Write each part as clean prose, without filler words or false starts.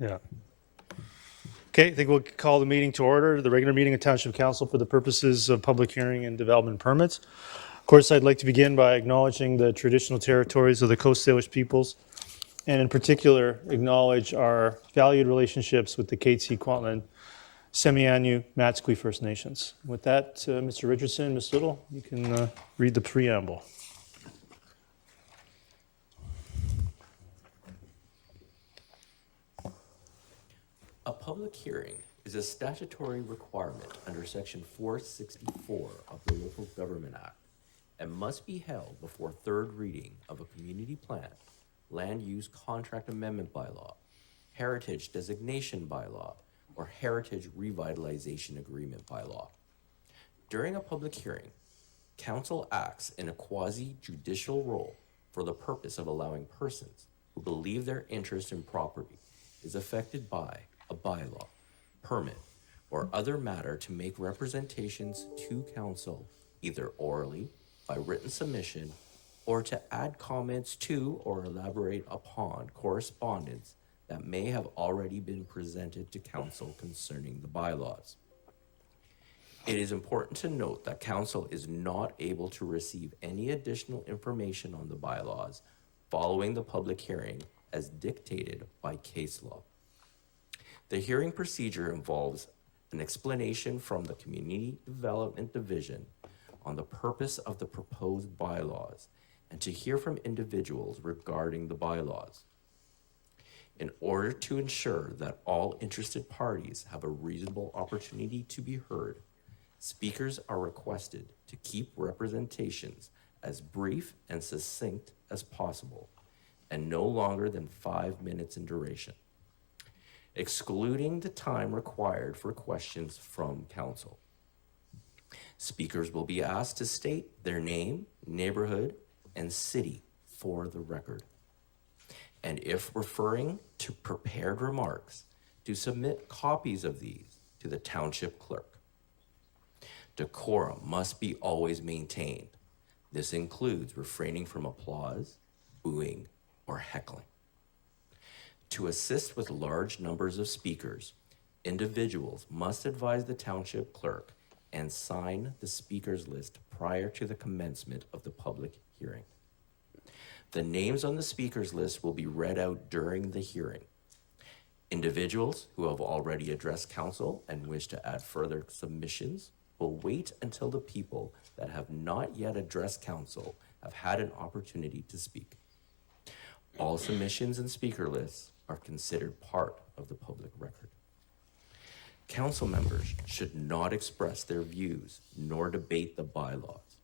Yeah. Okay, I think we'll call the meeting to order, the regular meeting of Township Council for the purposes of public hearing and development permits. Of course, I'd like to begin by acknowledging the traditional territories of the Coast Salish peoples, and in particular, acknowledge our valued relationships with the Katzie, Kwantlen, Semiahnu, Matsqui First Nations. With that, Mr. Richardson, Ms. Little, you can read the preamble. A public hearing is a statutory requirement under Section 464 of the Local Government Act and must be held before third reading of a community plan, land use contract amendment bylaw, heritage designation bylaw, or heritage revitalization agreement bylaw. During a public hearing, council acts in a quasi-judicial role for the purpose of allowing persons who believe their interest in property is affected by a bylaw, permit, or other matter to make representations to council, either orally, by written submission, or to add comments to or elaborate upon correspondence that may have already been presented to council concerning the bylaws. It is important to note that council is not able to receive any additional information on the bylaws following the public hearing as dictated by case law. The hearing procedure involves an explanation from the Community Development Division on the purpose of the proposed bylaws and to hear from individuals regarding the bylaws. In order to ensure that all interested parties have a reasonable opportunity to be heard, speakers are requested to keep representations as brief and succinct as possible and no longer than 5 minutes in duration, excluding the time required for questions from council. Speakers will be asked to state their name, neighborhood, and city for the record. And if referring to prepared remarks, to submit copies of these to the township clerk. Decorum must be always maintained. This includes refraining from applause, booing, or heckling. To assist with large numbers of speakers, individuals must advise the township clerk and sign the speakers list prior to the commencement of the public hearing. The names on the speakers list will be read out during the hearing. Individuals who have already addressed council and wish to add further submissions will wait until the people that have not yet addressed council have had an opportunity to speak. All submissions and speaker lists are considered part of the public record. Council members should not express their views nor debate the bylaws.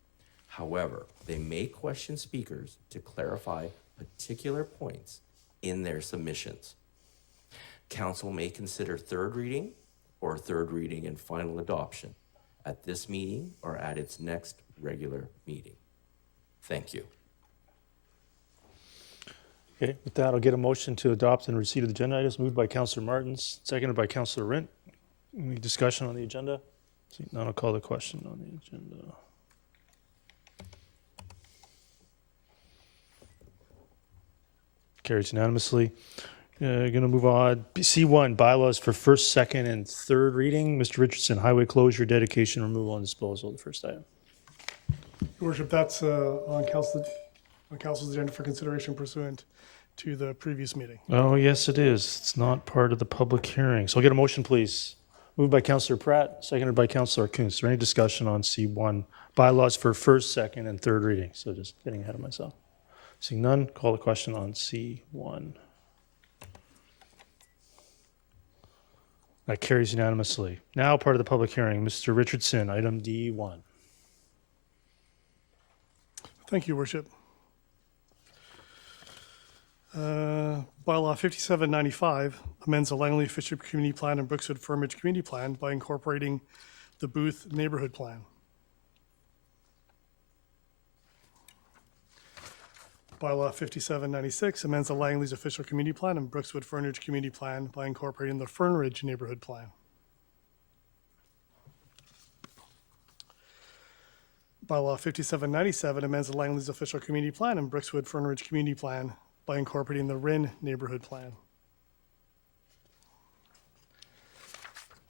However, they may question speakers to clarify particular points in their submissions. Council may consider third reading or third reading and final adoption at this meeting or at its next regular meeting. Thank you. Okay, with that, I'll get a motion to adopt and receipt of the agenda items moved by Councillor Martins, seconded by Councillor Rint. Any discussion on the agenda? See, now I'll call the question on the agenda. Carries unanimously. Going to move on. C1, bylaws for first, second, and third reading. Mr. Richardson, highway closure, dedication, removal, and disposal, the first item. Your Worship, that's on council's agenda for consideration pursuant to the previous meeting. Oh, yes, it is. It's not part of the public hearing. So I'll get a motion, please. Moved by Councillor Pratt, seconded by Councillor Kuntz. Is there any discussion on C1, bylaws for first, second, and third reading? So just getting ahead of myself. Seeing none, call the question on C1. That carries unanimously. Now part of the public hearing, Mr. Richardson, item D1. Thank you, Worship. Bylaw 5795 amends the Langley Fisher Community Plan and Brookswood Fernridge Community Plan by incorporating the Booth Neighborhood Plan. Bylaw 5796 amends the Langley's Official Community Plan and Brookswood Fernridge Community Plan by incorporating the Fernridge Neighborhood Plan. Bylaw 5797 amends the Langley's Official Community Plan and Brookswood Fernridge Community Plan by incorporating the Wren Neighborhood Plan.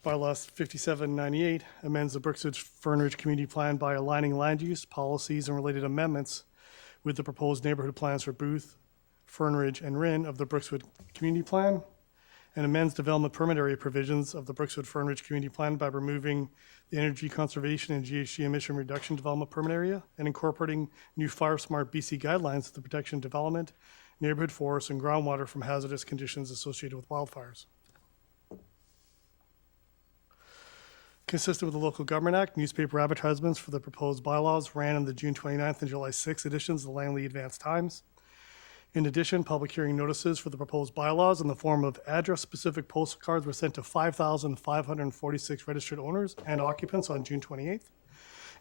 Bylaw 5798 amends the Brookswood Fernridge Community Plan by aligning land use, policies, and related amendments with the proposed neighborhood plans for Booth, Fernridge, and Rin of the Brookswood Community Plan, and amends development permit area provisions of the Brookswood Fernridge Community Plan by removing the energy conservation and GHG emission reduction development permit area and incorporating new Fire Smart BC guidelines for the protection of development, neighborhood forests, and groundwater from hazardous conditions associated with wildfires. Consistent with the Local Government Act, newspaper advertisements for the proposed bylaws ran in the June 29th and July 6th editions of the Langley Advance Times. In addition, public hearing notices for the proposed bylaws in the form of address-specific postcards were sent to 5,546 registered owners and occupants on June 28th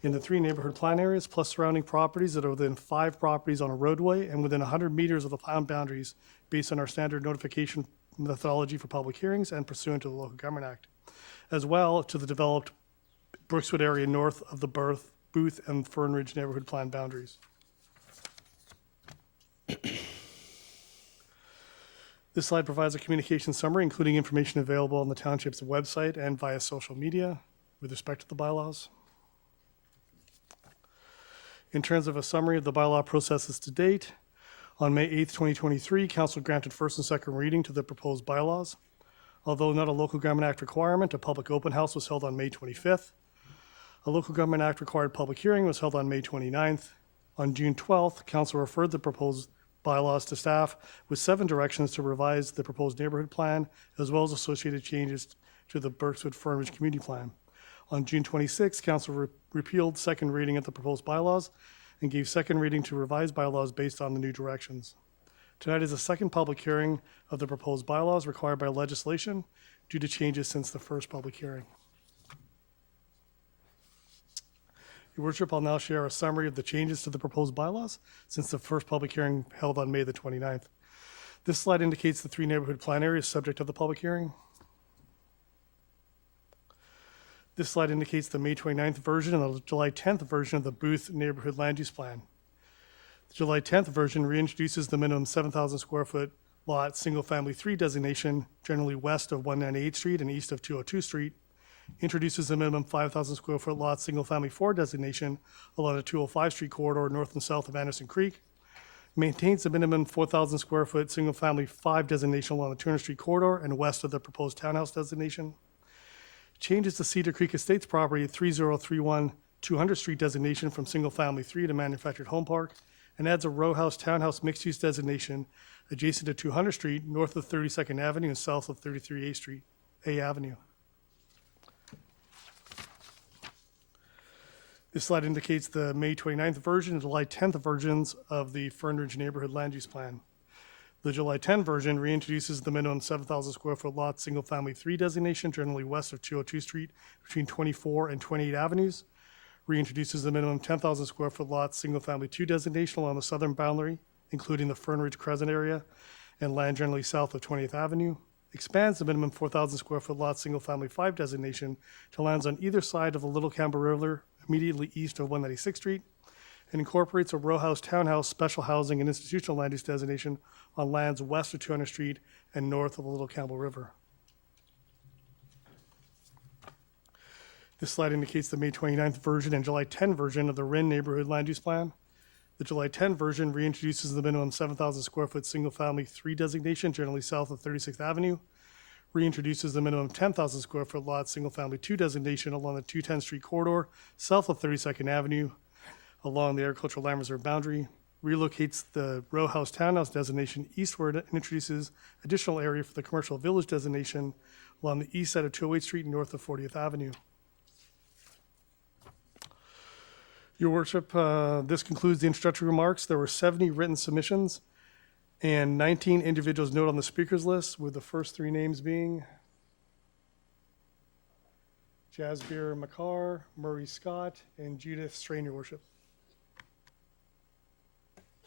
in the 3 neighborhood plan areas, plus surrounding properties that are within 5 properties on a roadway and within 100 meters of the plan boundaries based on our standard notification methodology for public hearings and pursuant to the Local Government Act, as well to the developed Brookswood area north of the Booth and Fernridge neighborhood plan boundaries. This slide provides a communication summary, including information available on the township's website and via social media with respect to the bylaws. In terms of a summary of the bylaw processes to date, on May 8th, 2023, Council granted first and second reading to the proposed bylaws. Although not a Local Government Act requirement, a public open house was held on May 25th. A Local Government Act required public hearing was held on May 29th. On June 12th, Council referred the proposed bylaws to staff with 7 directions to revise the proposed neighborhood plan, as well as associated changes to the Brookswood Fernridge Community Plan. On June 26th, Council repealed second reading of the proposed bylaws and gave second reading to revised bylaws based on the new directions. Tonight is the second public hearing of the proposed bylaws required by legislation due to changes since the first public hearing. Your Worship, I'll now share a summary of the changes to the proposed bylaws since the first public hearing held on May the 29th. This slide indicates the 3 neighborhood plan areas subject to the public hearing. This slide indicates the May 29th version and the July 10th version of the Booth neighborhood land use plan. The July 10th version reintroduces the minimum 7,000 square foot lot single-family 3 designation, generally west of 198 Street and east of 202 Street, introduces the minimum 5,000 square foot lot single-family 4 designation along the 205 Street corridor north and south of Anderson Creek, maintains the minimum 4,000 square foot single-family 5 designation along the 200 Street corridor and west of the proposed townhouse designation, changes the Cedar Creek Estates property at 3031 200 Street designation from single-family 3 to manufactured home park, and adds a row house townhouse mixed-use designation adjacent to 200 Street, north of 32nd Avenue and south of 33A Street, A Avenue. This slide indicates the May 29th version and July 10th versions of the Fernridge Neighborhood Land Use Plan. The July 10 version reintroduces the minimum 7,000 square foot lot single-family 3 designation, generally west of 202 Street between 24 and 28 Avenues, reintroduces the minimum 10,000 square foot lot single-family 2 designation along the southern boundary, including the Fernridge Crescent area and land generally south of 20th Avenue, expands the minimum 4,000 square foot lot single-family 5 designation to lands on either side of the Little Campbell River, immediately east of 196th Street, and incorporates a row house townhouse special housing and institutional land use designation on lands west of 200 Street and north of the Little Campbell River. This slide indicates the May 29th version and July 10 version of the Rin Neighborhood Land Use Plan. The July 10 version reintroduces the minimum 7,000 square foot single-family 3 designation, generally south of 36th Avenue, reintroduces the minimum 10,000 square foot lot single-family 2 designation along the 210 Street corridor, south of 32nd Avenue, along the agricultural land reserve boundary, relocates the row house townhouse designation eastward, and introduces additional area for the commercial village designation along the east side of 208 Street and north of 40th Avenue. Your Worship, this concludes the introductory remarks. There were 70 written submissions and 19 individuals noted on the speakers list, with the first 3 names being Jasbir Makar, Murray Scott, and Judith Strain, Your Worship.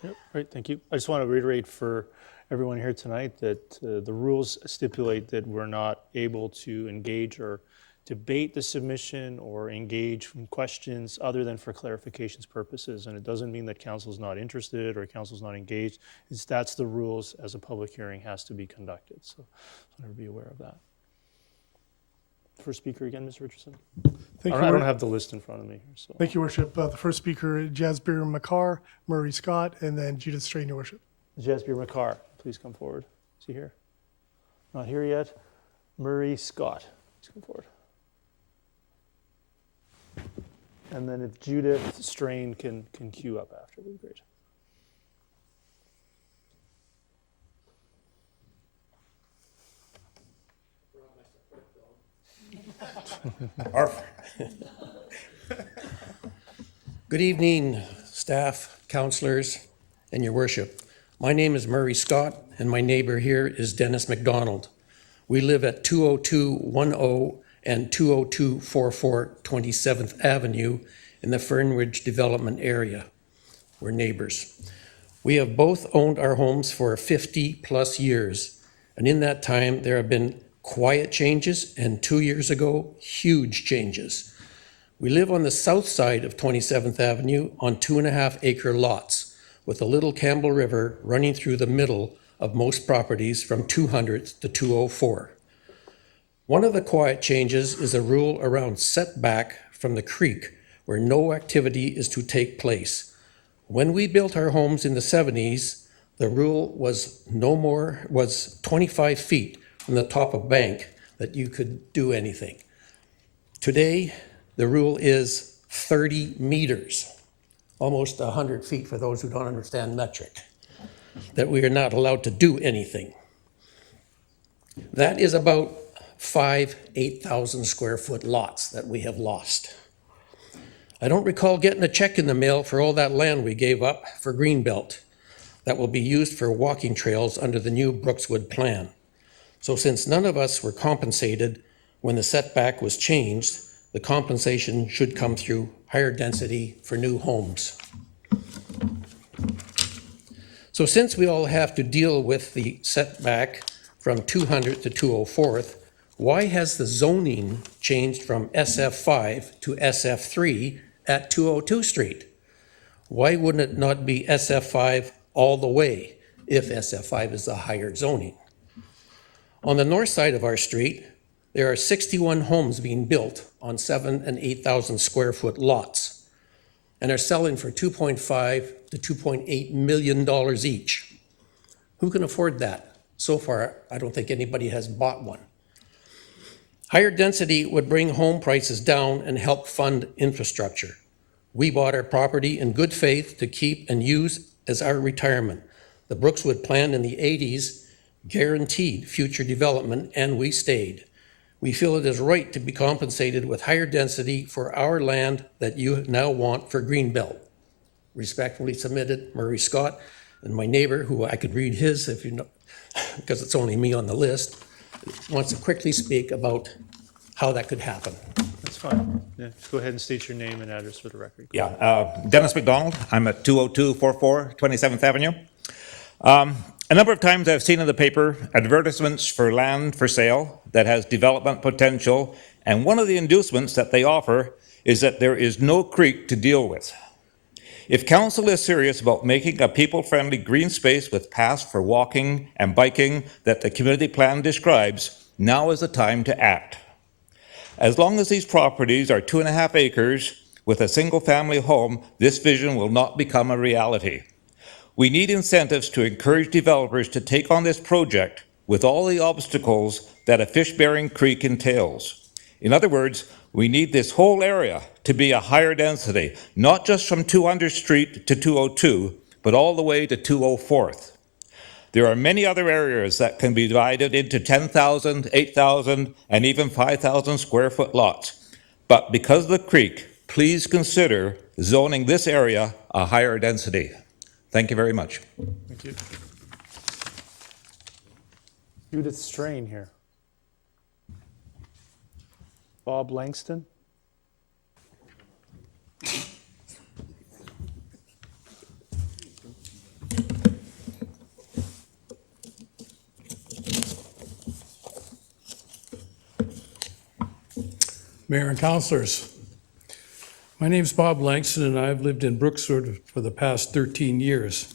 Yep, right, thank you. I just want to reiterate for everyone here tonight that the rules stipulate that we're not able to engage or debate the submission or engage in questions other than for clarifications purposes. And it doesn't mean that council's not interested or council's not engaged. That's the rules as a public hearing has to be conducted. So I want to be aware of that. first speaker again, Mr. Richardson? Thank I you. don't have the list in front of me here, so. Thank you, Worship. The first speaker, Jasbir Makar, Murray Scott, and then Judith Strain, Your Worship. Jasbir Makar, please come forward. Is he here? Not here yet. Murray Scott, please come forward. And then if Judith Strain can queue up after, that'd be great. Good evening, staff, councillors, and your worship. My name is Murray Scott, and my neighbor here is Dennis McDonald. We live at 20210 and 20244 27th Avenue in the Fernridge development area. We're neighbors. We have both owned our homes for 50 plus years, and in that time there have been quiet changes, and 2 years ago, huge changes. We live on the south side of 27th Avenue on 2.5 acre lots with a little Campbell River running through the middle of most properties from 200th to 204. One of the quiet changes is a rule around setback from the creek where no activity is to take place. When we built our homes in the 70s, the rule was 25 feet from the top of bank that you could do anything. Today, the rule is 30 meters, almost 100 feet for those who don't understand metric, that we are not allowed to do anything. That is about 8,000 square foot lots that we have lost. I don't recall getting a check in the mail for all that land we gave up for Greenbelt that will be used for walking trails under the new Brookswood plan. So since none of us were compensated when the setback was changed, the compensation should come through higher density for new homes. So since we all have to deal with the setback from 200 to 204th, why has the zoning changed from SF5 to SF3 at 202 Street? Why wouldn't it not be SF5 all the way if SF5 is the higher zoning? On the north side of our street, there are 61 homes being built on 7,000 and 8,000 square foot lots and are selling for $2.5 to $2.8 million each. Who can afford that? So far, I don't think anybody has bought one. Higher density would bring home prices down and help fund infrastructure. We bought our property in good faith to keep and use as our retirement. The Brookswood plan in the 80s guaranteed future development, and we stayed. We feel it is right to be compensated with higher density for our land that you now want for Greenbelt. Respectfully submitted, Murray Scott, and my neighbor, who I could read his if you know, because it's only me on the list, wants to quickly speak about how that could happen. That's fine. Yeah, just go ahead and state your name and address for the record. Yeah, Dennis McDonald. I'm at 20244 27th Avenue. A number of times I've seen in the paper advertisements for land for sale that has development potential, and one of the inducements that they offer is that there is no creek to deal with. If council is serious about making a people-friendly green space with paths for walking and biking that the community plan describes, now is the time to act. As long as these properties are 2.5 acres with a single-family home, this vision will not become a reality. We need incentives to encourage developers to take on this project with all the obstacles that a fish-bearing creek entails. In other words, we need this whole area to be a higher density, not just from 200 Street to 202, but all the way to 204th. There are many other areas that can be divided into 10,000, 8,000, and even 5,000 square foot lots. But because of the creek, please consider zoning this area a higher density. Thank you very much. Thank you. Judith Strain here. Bob Langston. Mayor and councilors, my name's Bob Langston, and I've lived in Brookswood for the past 13 years.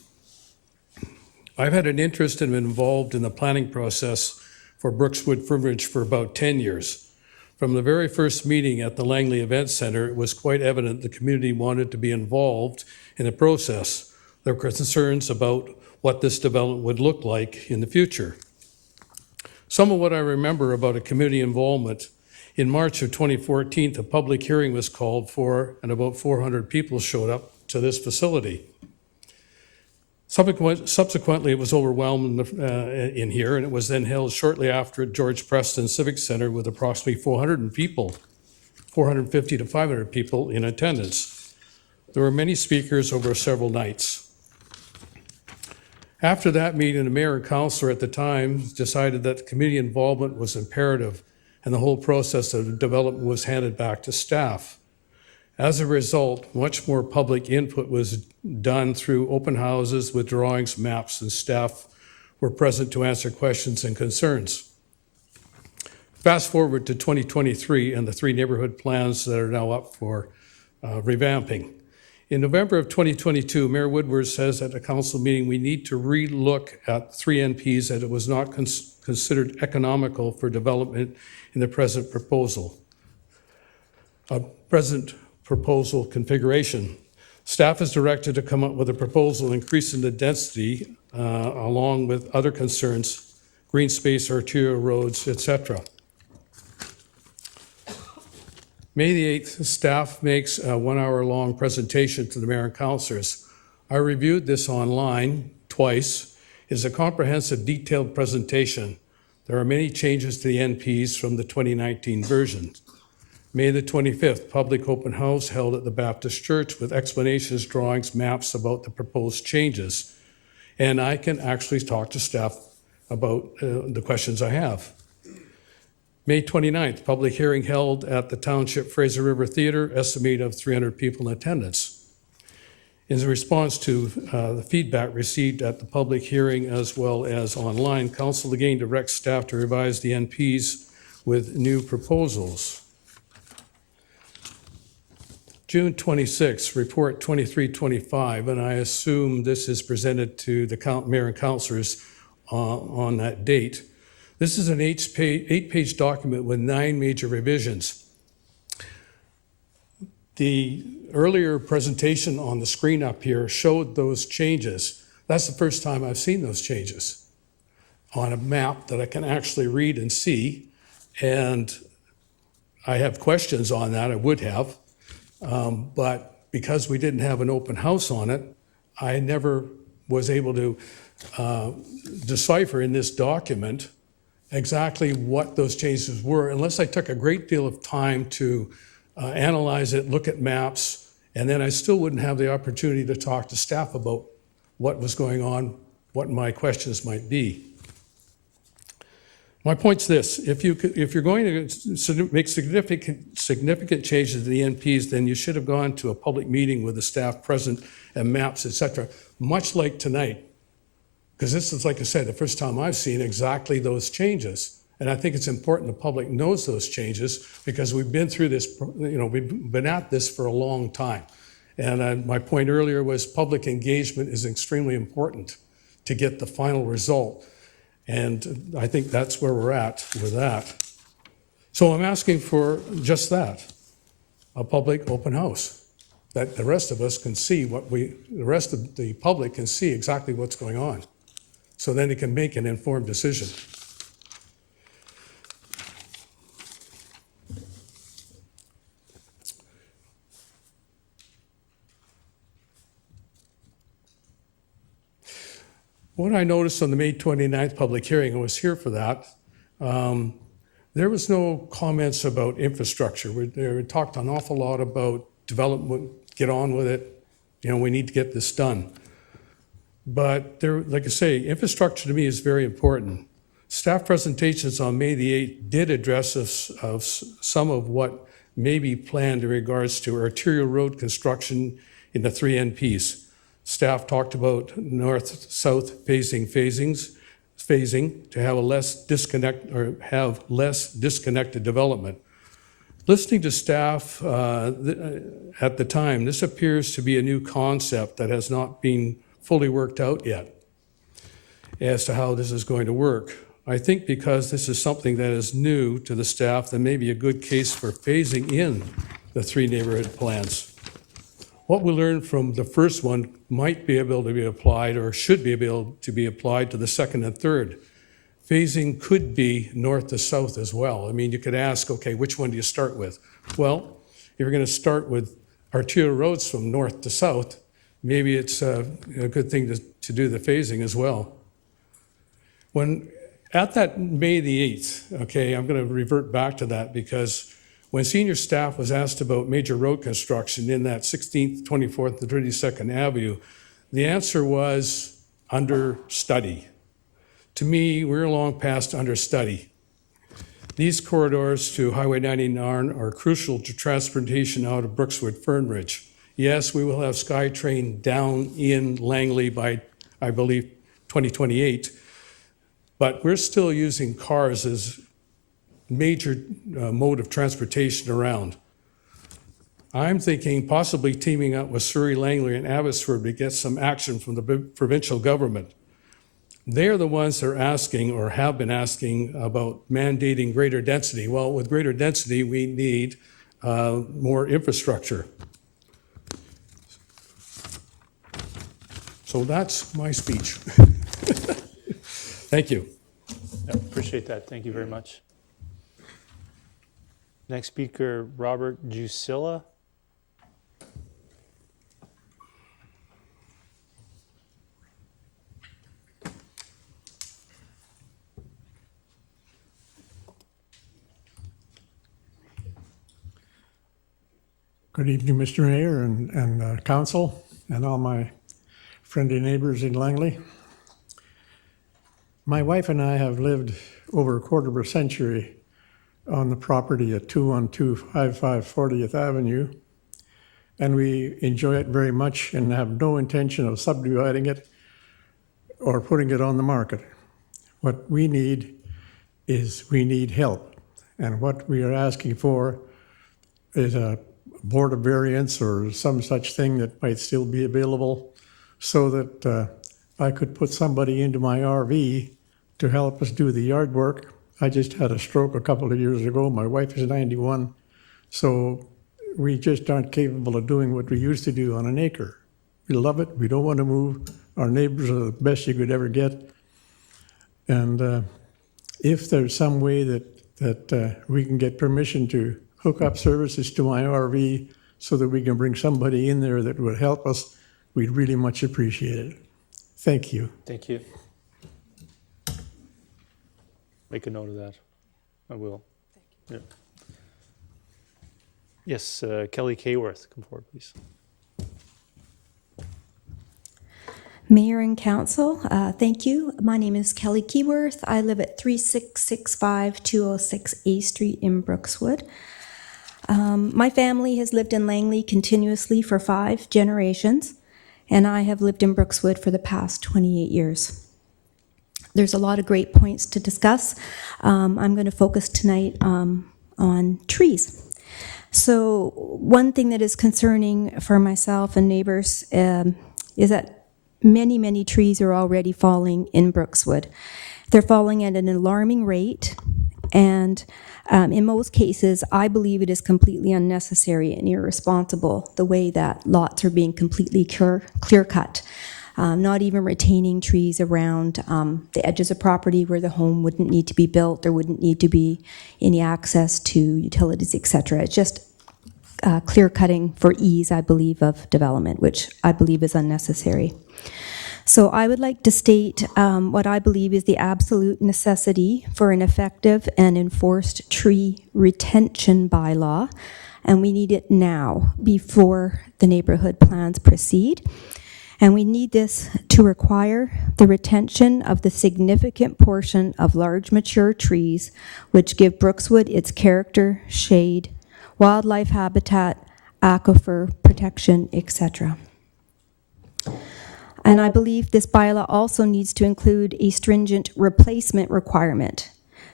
I've had an interest and been involved in the planning process for Brookswood Fernridge for about 10 years. From the very first meeting at the Langley Event Center, it was quite evident the community wanted to be involved in the process. There were concerns about what this development would look like in the future. Some of what I remember about a community involvement: in March of 2014, a public hearing was called for, and about 400 people showed up to this facility. Subsequently, it was overwhelmed in here, and it was then held shortly after at George Preston Civic Center with approximately 450 to 500 people in attendance. There were many speakers over several nights. After that meeting, the mayor and councillor at the time decided that community involvement was imperative, and the whole process of development was handed back to staff. As a result, much more public input was done through open houses with drawings, maps, and staff were present to answer questions and concerns. Fast forward to 2023 and the 3 neighborhood plans that are now up for revamping. In November of 2022, Mayor Woodward says at a council meeting, we need to re-look at 3 NPs that it was not considered economical for development in the present proposal. Proposal configuration. Staff is directed to come up with a proposal increasing the density along with other concerns, green space, arterial roads, etc. May the 8th, staff makes a 1-hour-long presentation to the mayor and councillors. I reviewed this online twice. It's a comprehensive, detailed presentation. There are many changes to the NPs from the 2019 version. May the 25th, public open house held at the Baptist Church with explanations, drawings, maps about the proposed changes. And I can actually talk to staff about the questions I have. May 29th, public hearing held at the Township Fraser River Theatre, estimate of 300 people in attendance. In response to the feedback received at the public hearing as well as online, council again directs staff to revise the NPs with new proposals. June 26, report 2325, and I assume this is presented to the mayor and councillors on that date. This is an 8-page document with 9 major revisions. The earlier presentation on the screen up here showed those changes. That's the first time I've seen those changes on a map that I can actually read and see, and I have questions on that. I would have. But because we didn't have an open house on it, I never was able to decipher in this document exactly what those changes were, unless I took a great deal of time to analyze it, look at maps, and then I still wouldn't have the opportunity to talk to staff about what was going on, what my questions might be. My point's this: if you're going to make significant changes to the NPs, then you should have gone to a public meeting with the staff present and maps, etc., much like tonight. Because this is, like I said, the first time I've seen exactly those changes. And I think it's important the public knows those changes, because we've been through this, we've been at this for a long time. And my point earlier was public engagement is extremely important to get the final result. And I think that's where we're at with that. So I'm asking for just that, a public open house, that the rest of us can see the rest of the public can see exactly what's going on. So then it can make an informed decision. What I noticed on the May 29th public hearing, I was here for that, there was no comments about infrastructure. We talked an awful lot about development, get on with it, we need to get this done. But there, like I say, infrastructure to me is very important. Staff presentations on May the 8th did address some of what may be planned in regards to arterial road construction in the 3 NPs. Staff talked about north-south phasing to have less disconnected development. Listening to staff at the time, this appears to be a new concept that has not been fully worked out yet as to how this is going to work. I think because this is something that is new to the staff, there may be a good case for phasing in the 3 neighborhood plans. What we learned from the first one might be able to be applied or should be able to be applied to the second and third. Phasing could be north to south as well. I mean, you could ask, okay, which one do you start with? Well, if you're going to start with arterial roads from north to south, maybe it's a good thing to do the phasing as well. At that May the 8th, okay, I'm going to revert back to that because when senior staff was asked about major road construction in that 16th, 24th, and 32nd Avenue, the answer was under study. To me, we're long past under study. These corridors to Highway 99 are crucial to transportation out of Brookswood, Fern Ridge. Yes, we will have SkyTrain down in Langley by, I believe, 2028, but we're still using cars as major mode of transportation around. I'm thinking possibly teaming up with Surrey, Langley, and Abbotsford to get some action from the provincial government. They're the ones that are asking or have been asking about mandating greater density. Well, with greater density, we need more infrastructure. So that's my speech. Thank you. Yeah, appreciate that. Thank you very much. Next speaker, Robert Jusilla. Good evening, Mr. Mayor and council and all my friendly neighbors in Langley. My wife and I have lived over a quarter of a century on the property at 21255 40th Avenue, and we enjoy it very much and have no intention of subdividing it or putting it on the market. What we need is we need help, and what we are asking for is a board of variance or some such thing that might still be available so that I could put somebody into my RV to help us do the yard work. I just had a stroke a couple of years ago. My wife is 91, so we just aren't capable of doing what we used to do on an acre. We love it. We don't want to move. Our neighbors are the best you could ever get. And if there's some way that we can get permission to hook up services to my RV so that we can bring somebody in there that would help us, we'd really much appreciate it. Thank you. Thank you. Make a note of that. I will. Thank you. Yeah. Yes, Kelly Keyworth, come forward, please. Mayor and Council, thank you. My name is Kelly Keyworth. I live at 3665 206 A Street in Brookswood. My family has lived in Langley continuously for 5 generations, and I have lived in Brookswood for the past 28 years. There's a lot of great points to discuss. I'm going to focus tonight on trees. So one thing that is concerning for myself and neighbors is that many trees are already falling in Brookswood. They're falling at an alarming rate, and in most cases, I believe it is completely unnecessary and irresponsible the way that lots are being completely clear-cut. Not even retaining trees around the edges of property where the home wouldn't need to be built. There wouldn't need to be any access to utilities, etc. It's just clear cutting for ease, I believe, of development, which I believe is unnecessary. So I would like to state what I believe is the absolute necessity for an effective and enforced tree retention bylaw, and we need it now before the neighborhood plans proceed. And we need this to require the retention of the significant portion of large mature trees which give Brookswood its character, shade, wildlife habitat, aquifer protection, etc. And I believe this bylaw also needs to include a stringent replacement requirement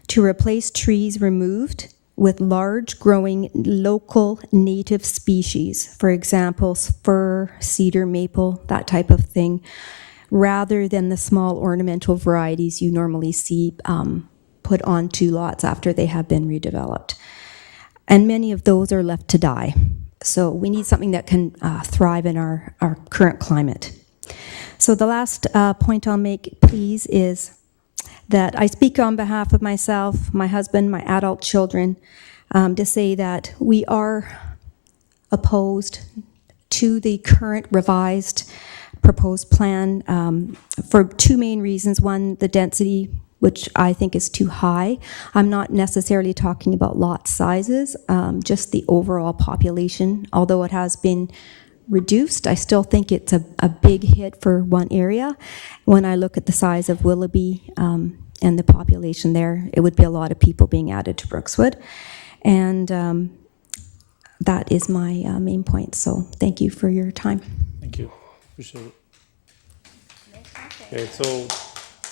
to replace trees removed with large growing local native species, for example, fir, cedar, maple, that type of thing, rather than the small ornamental varieties you normally see put onto lots after they have been redeveloped. And many of those are left to die. So we need something that can thrive in our current climate. So the last point I'll make, please, is that I speak on behalf of myself, my husband, my adult children, to say that we are opposed to the current revised proposed plan for two main reasons. One, the density, which I think is too high. I'm not necessarily talking about lot sizes, just the overall population. Although it has been reduced, I still think it's a big hit for one area. When I look at the size of Willoughby and the population there, it would be a lot of people being added to Brookswood. And that is my main point. So thank you for your time. Thank you. Appreciate it. Okay, so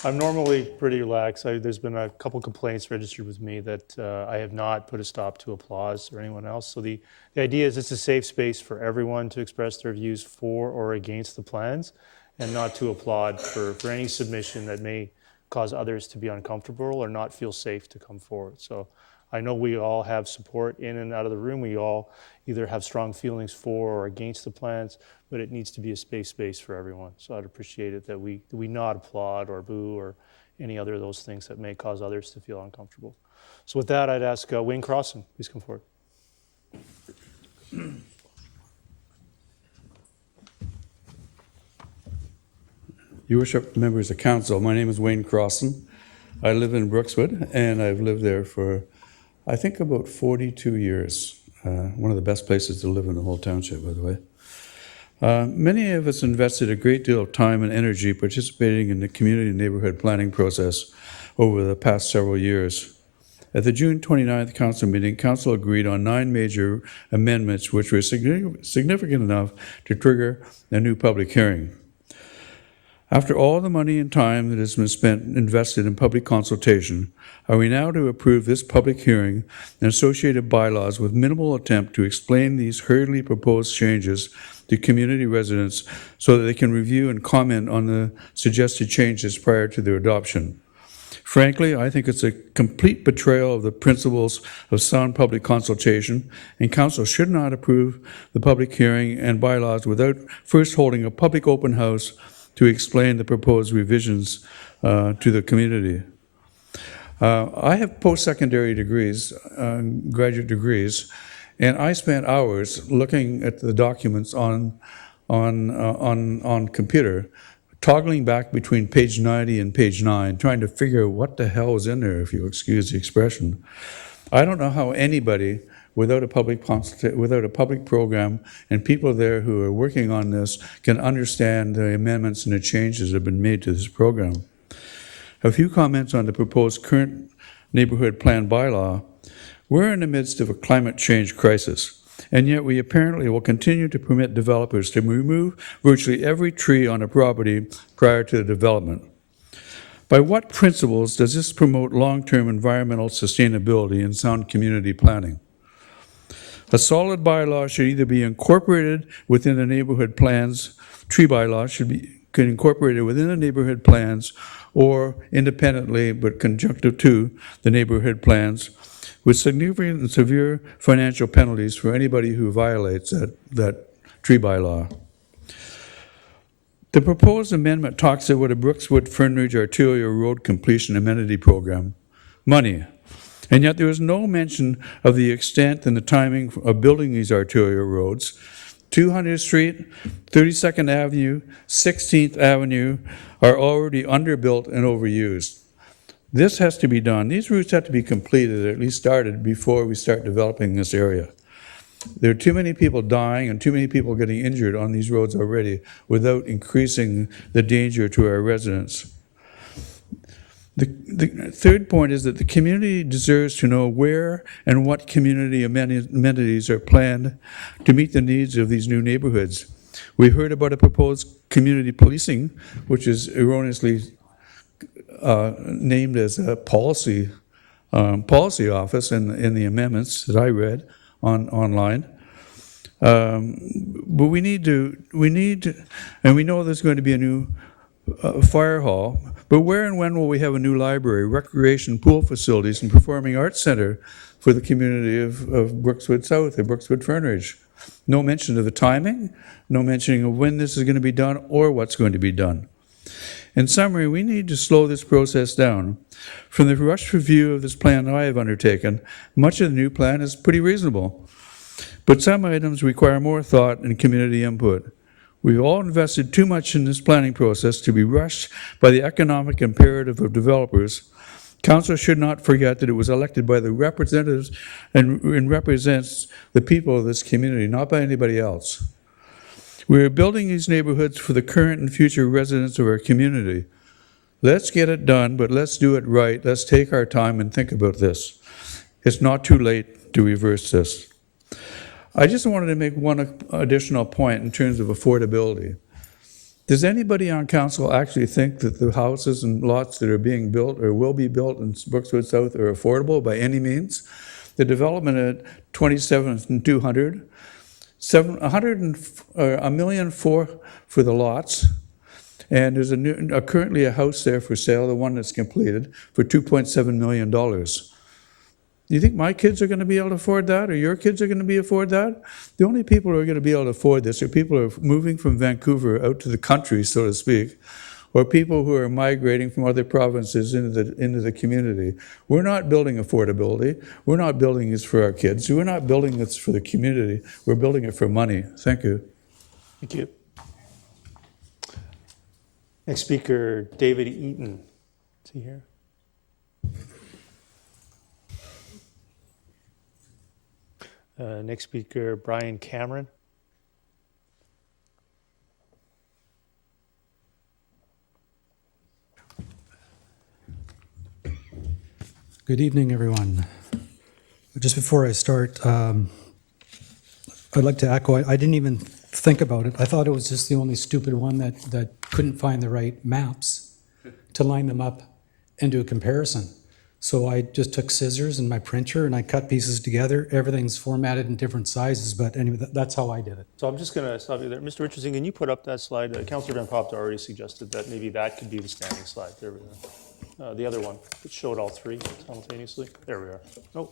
I'm normally pretty relaxed. There's been a couple complaints registered with me that I have not put a stop to applause or anyone else. So the idea is it's a safe space for everyone to express their views for or against the plans, and not to applaud for any submission that may cause others to be uncomfortable or not feel safe to come forward. So I know we all have support in and out of the room. We all either have strong feelings for or against the plans, but it needs to be a space for everyone. So I'd appreciate it that we not applaud or boo or any other of those things that may cause others to feel uncomfortable. So with that, I'd ask Wayne Crosson, please come forward. Your worship, members of council, my name is Wayne Crosson. I live in Brookswood, and I've lived there for, I think, about 42 years. One of the best places to live in the whole township, by the way. Many of us invested a great deal of time and energy participating in the community and neighborhood planning process over the past several years. At the June 29th council meeting, council agreed on 9 major amendments which were significant enough to trigger a new public hearing. After all the money and time that has been invested in public consultation, are we now to approve this public hearing and associated bylaws with minimal attempt to explain these hurriedly proposed changes to community residents so that they can review and comment on the suggested changes prior to their adoption? Frankly, I think it's a complete betrayal of the principles of sound public consultation, and council should not approve the public hearing and bylaws without first holding a public open house to explain the proposed revisions to the community. I have post-secondary degrees, graduate degrees, and I spent hours looking at the documents on computer, toggling back between page 90 and page 9, trying to figure out what the hell is in there, if you excuse the expression. I don't know how anybody, without a public program and people there who are working on this, can understand the amendments and the changes that have been made to this program. A few comments on the proposed current neighborhood plan bylaw. We're in the midst of a climate change crisis, and yet we apparently will continue to permit developers to remove virtually every tree on a property prior to the development. By what principles does this promote long-term environmental sustainability and sound community planning? A solid bylaw should either be incorporated within the neighborhood plans, tree bylaw should be incorporated within the neighborhood plans, or independently but conjunctive to the neighborhood plans, with significant and severe financial penalties for anybody who violates that tree bylaw. The proposed amendment talks about a Brookswood-Fernridge Arterial Road Completion Amenity Program. Money. And yet there is no mention of the extent and the timing of building these arterial roads. 200th Street, 32nd Avenue, 16th Avenue are already underbuilt and overused. This has to be done. These routes have to be completed, or at least started, before we start developing this area. There are too many people dying and too many people getting injured on these roads already without increasing the danger to our residents. The third point is that the community deserves to know where and what community amenities are planned to meet the needs of these new neighborhoods. We heard about a proposed community policing, which is erroneously named as a policy office in the amendments that I read online. But we need, and we know there's going to be a new fire hall, but where and when will we have a new library, recreation pool facilities, and performing arts center for the community of Brookswood South or Brookswood Fernridge? No mention of the timing, no mentioning of when this is going to be done or what's going to be done. In summary, we need to slow this process down. From the rushed review of this plan I have undertaken, much of the new plan is pretty reasonable, but some items require more thought and community input. We've all invested too much in this planning process to be rushed by the economic imperative of developers. Council should not forget that it was elected by the representatives and represents the people of this community, not by anybody else. We are building these neighborhoods for the current and future residents of our community. Let's get it done, but let's do it right. Let's take our time and think about this. It's not too late to reverse this. I just wanted to make one additional point in terms of affordability. Does anybody on council actually think that the houses and lots that are being built or will be built in Brookswood South are affordable by any means? The development at 27th and 200, $1.4 million for the lots, and there's currently a house there for sale, the one that's completed, for $2.7 million. Do you think my kids are going to be able to afford that, or your kids are going to be afford that? The only people who are going to be able to afford this are people who are moving from Vancouver out to the country, so to speak, or people who are migrating from other provinces into the community. We're not building affordability. We're not building this for our kids. We're not building this for the community. We're building it for money. Thank you. Thank you. Next speaker, David Eaton. Is he here? Next speaker, Brian Cameron. Good evening, everyone. Just before I start, I'd like to echo, I didn't even think about it. I thought it was just the only stupid one that couldn't find the right maps to line them up and do a comparison. So I just took scissors and my printer and I cut pieces together. Everything's formatted in different sizes, but anyway, that's how I did it. So I'm just going to stop you there. Mr. Richardson, can you put up that slide? Councillor Van Popta already suggested that maybe that could be the standing slide. There we go. The other one, it showed all three simultaneously. There we are. Oh,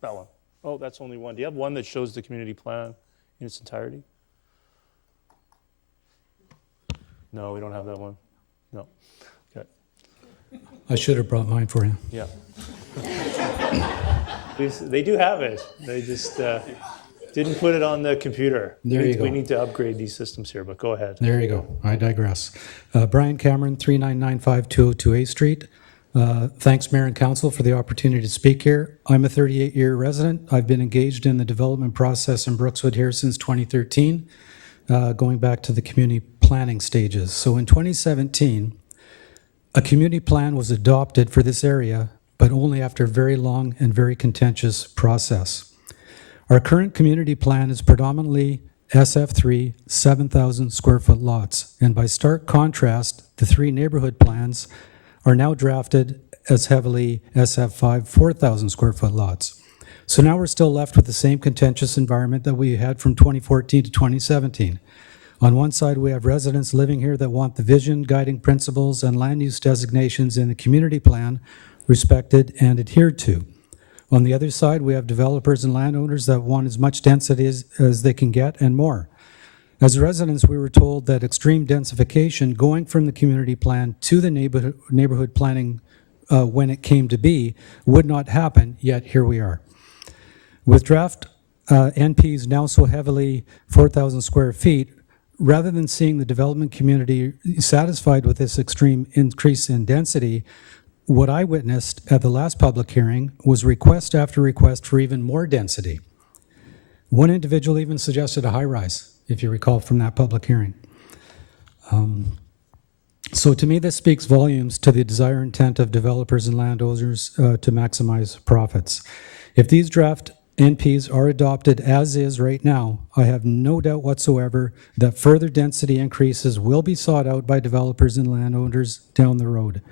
that one. Oh, that's only one. Do you have one that shows the community plan in its entirety? No, we don't have that one. No. Okay. I should have brought mine for you. Yeah. They do have it. They just didn't put it on the computer. There you go. We need to upgrade these systems here, but go ahead. There you go. I digress. Brian Cameron, 3995 202 A Street. Thanks, Mayor and Council, for the opportunity to speak here. I'm a 38-year resident. I've been engaged in the development process in Brookswood here since 2013, going back to the community planning stages. So in 2017, a community plan was adopted for this area, but only after a very long and very contentious process. Our current community plan is predominantly SF3, 7,000 square foot lots. And by stark contrast, the three neighborhood plans are now drafted as heavily SF5, 4,000 square foot lots. So now we're still left with the same contentious environment that we had from 2014 to 2017. On one side, we have residents living here that want the vision, guiding principles, and land use designations in the community plan respected and adhered to. On the other side, we have developers and landowners that want as much density as they can get and more. As residents, we were told that extreme densification going from the community plan to the neighborhood planning when it came to be would not happen, yet here we are. With draft NPs now so heavily 4,000 square feet, rather than seeing the development community satisfied with this extreme increase in density, what I witnessed at the last public hearing was request after request for even more density. One individual even suggested a high-rise, if you recall from that public hearing. So to me, this speaks volumes to the desire and intent of developers and landowners to maximize profits. If these draft NPs are adopted as is right now, I have no doubt whatsoever that further density increases will be sought out by developers and landowners down the road.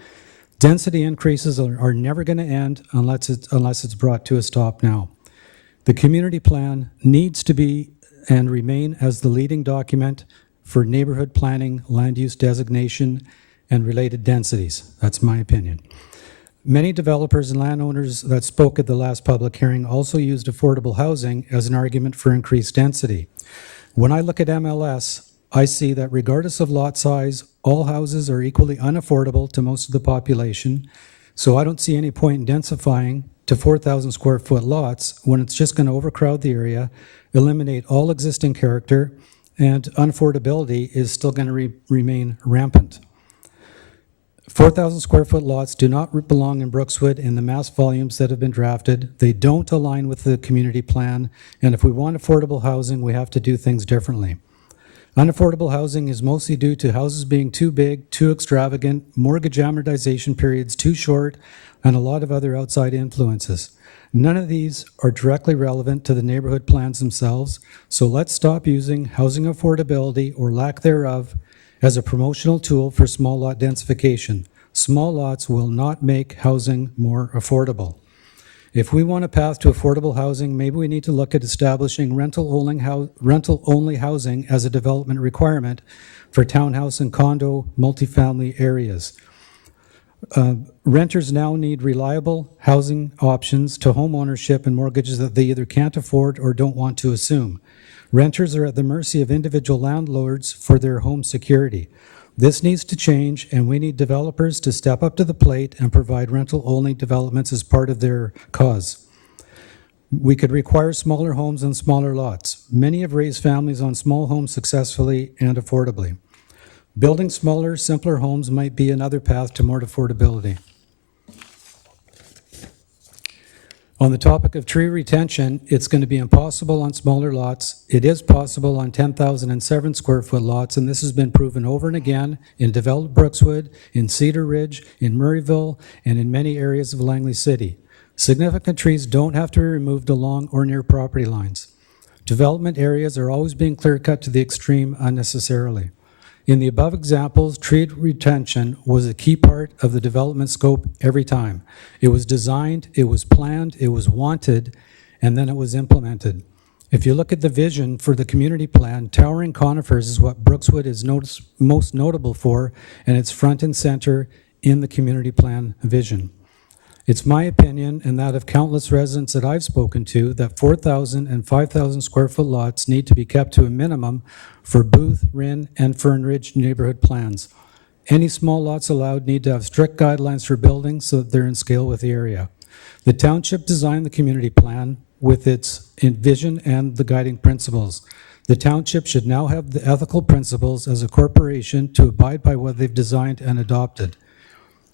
Density increases are never going to end unless it's brought to a stop now. The community plan needs to be and remain as the leading document for neighborhood planning, land use designation, and related densities. That's my opinion. Many developers and landowners that spoke at the last public hearing also used affordable housing as an argument for increased density. When I look at MLS, I see that regardless of lot size, all houses are equally unaffordable to most of the population. So I don't see any point in densifying to 4,000 square foot lots when it's just going to overcrowd the area, eliminate all existing character, and unaffordability is still going to remain rampant. 4,000 square foot lots do not belong in Brookswood in the mass volumes that have been drafted. They don't align with the community plan, and if we want affordable housing, we have to do things differently. Unaffordable housing is mostly due to houses being too big, too extravagant, mortgage amortization periods too short, and a lot of other outside influences. None of these are directly relevant to the neighborhood plans themselves, so let's stop using housing affordability or lack thereof as a promotional tool for small lot densification. Small lots will not make housing more affordable. If we want a path to affordable housing, maybe we need to look at establishing rental-only housing as a development requirement for townhouse and condo multifamily areas. Renters now need reliable housing options to home ownership and mortgages that they either can't afford or don't want to assume. Renters are at the mercy of individual landlords for their home security. This needs to change, and we need developers to step up to the plate and provide rental-only developments as part of their cause. We could require smaller homes and smaller lots. Many have raised families on small homes successfully and affordably. Building smaller, simpler homes might be another path to more affordability. On the topic of tree retention, it's going to be impossible on smaller lots. It is possible on 10,007 square foot lots, and this has been proven over and again in developed Brookswood, in Cedar Ridge, in Murrayville, and in many areas of Langley City. Significant trees don't have to be removed along or near property lines. Development areas are always being clear-cut to the extreme unnecessarily. In the above examples, tree retention was a key part of the development scope every time. It was designed, it was planned, it was wanted, and then it was implemented. If you look at the vision for the community plan, towering conifers is what Brookswood is most notable for, and it's front and center in the community plan vision. It's my opinion, and that of countless residents that I've spoken to, that 4,000 and 5,000 square foot lots need to be kept to a minimum for Booth, Rynn, and Fern Ridge neighborhood plans. Any small lots allowed need to have strict guidelines for building so that they're in scale with the area. The township designed the community plan with its vision and the guiding principles. The township should now have the ethical principles as a corporation to abide by what they've designed and adopted.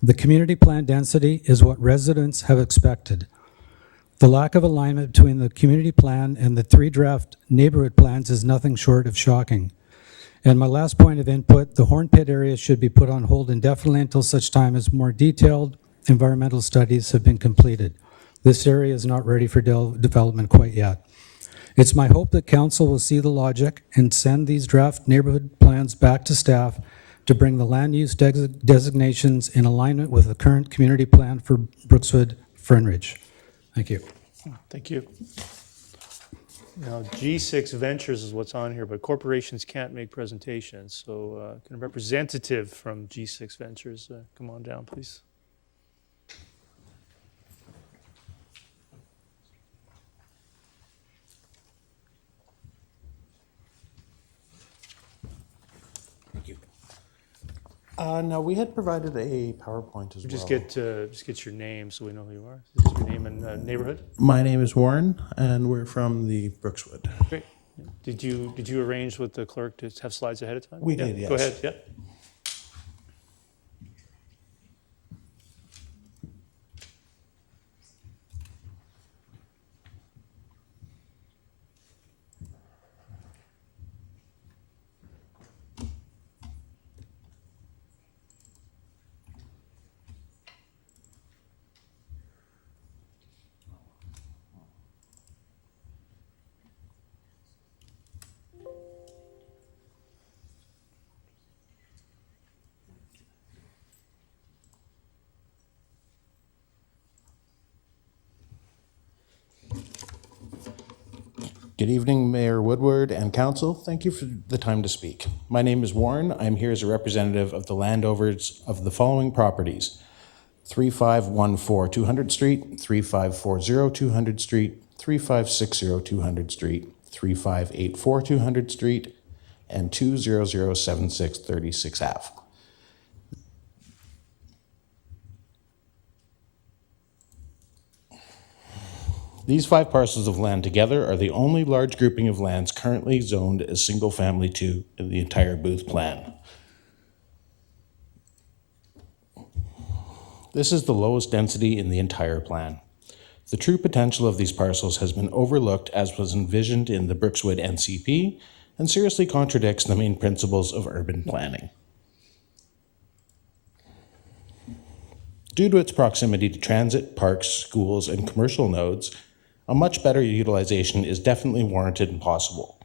The community plan density is what residents have expected. The lack of alignment between the community plan and the 3 draft neighborhood plans is nothing short of shocking. And my last point of input, the Horn Pit area should be put on hold indefinitely until such time as more detailed environmental studies have been completed. This area is not ready for development quite yet. It's my hope that council will see the logic and send these draft neighborhood plans back to staff to bring the land use designations in alignment with the current community plan for Brookswood, Fern Ridge. Thank you. Thank you. Now, G6 Ventures is what's on here, but corporations can't make presentations. So can a representative from G6 Ventures come on down, please? No, we had provided a PowerPoint as well. Just get your name so we know who you are. Just your name and neighborhood. My name is Warren, and we're from the Brookswood. Great. Did you arrange with the clerk to have slides ahead of time? We did, yes. Go ahead. Yeah. Good evening, Mayor Woodward and Council. Thank you for the time to speak. My name is Warren. I'm here as a representative of the landowners of the following properties: 3514 200 Street, 3540 200 Street, 3560 200 Street, 3584 200 Street, and 20076 36 Ave. These 5 parcels of land together are the only large grouping of lands currently zoned as single-family 2 in the entire Booth plan. This is the lowest density in the entire plan. The true potential of these parcels has been overlooked as was envisioned in the Brookswood NCP and seriously contradicts the main principles of urban planning. Due to its proximity to transit, parks, schools, and commercial nodes, a much better utilization is definitely warranted and possible.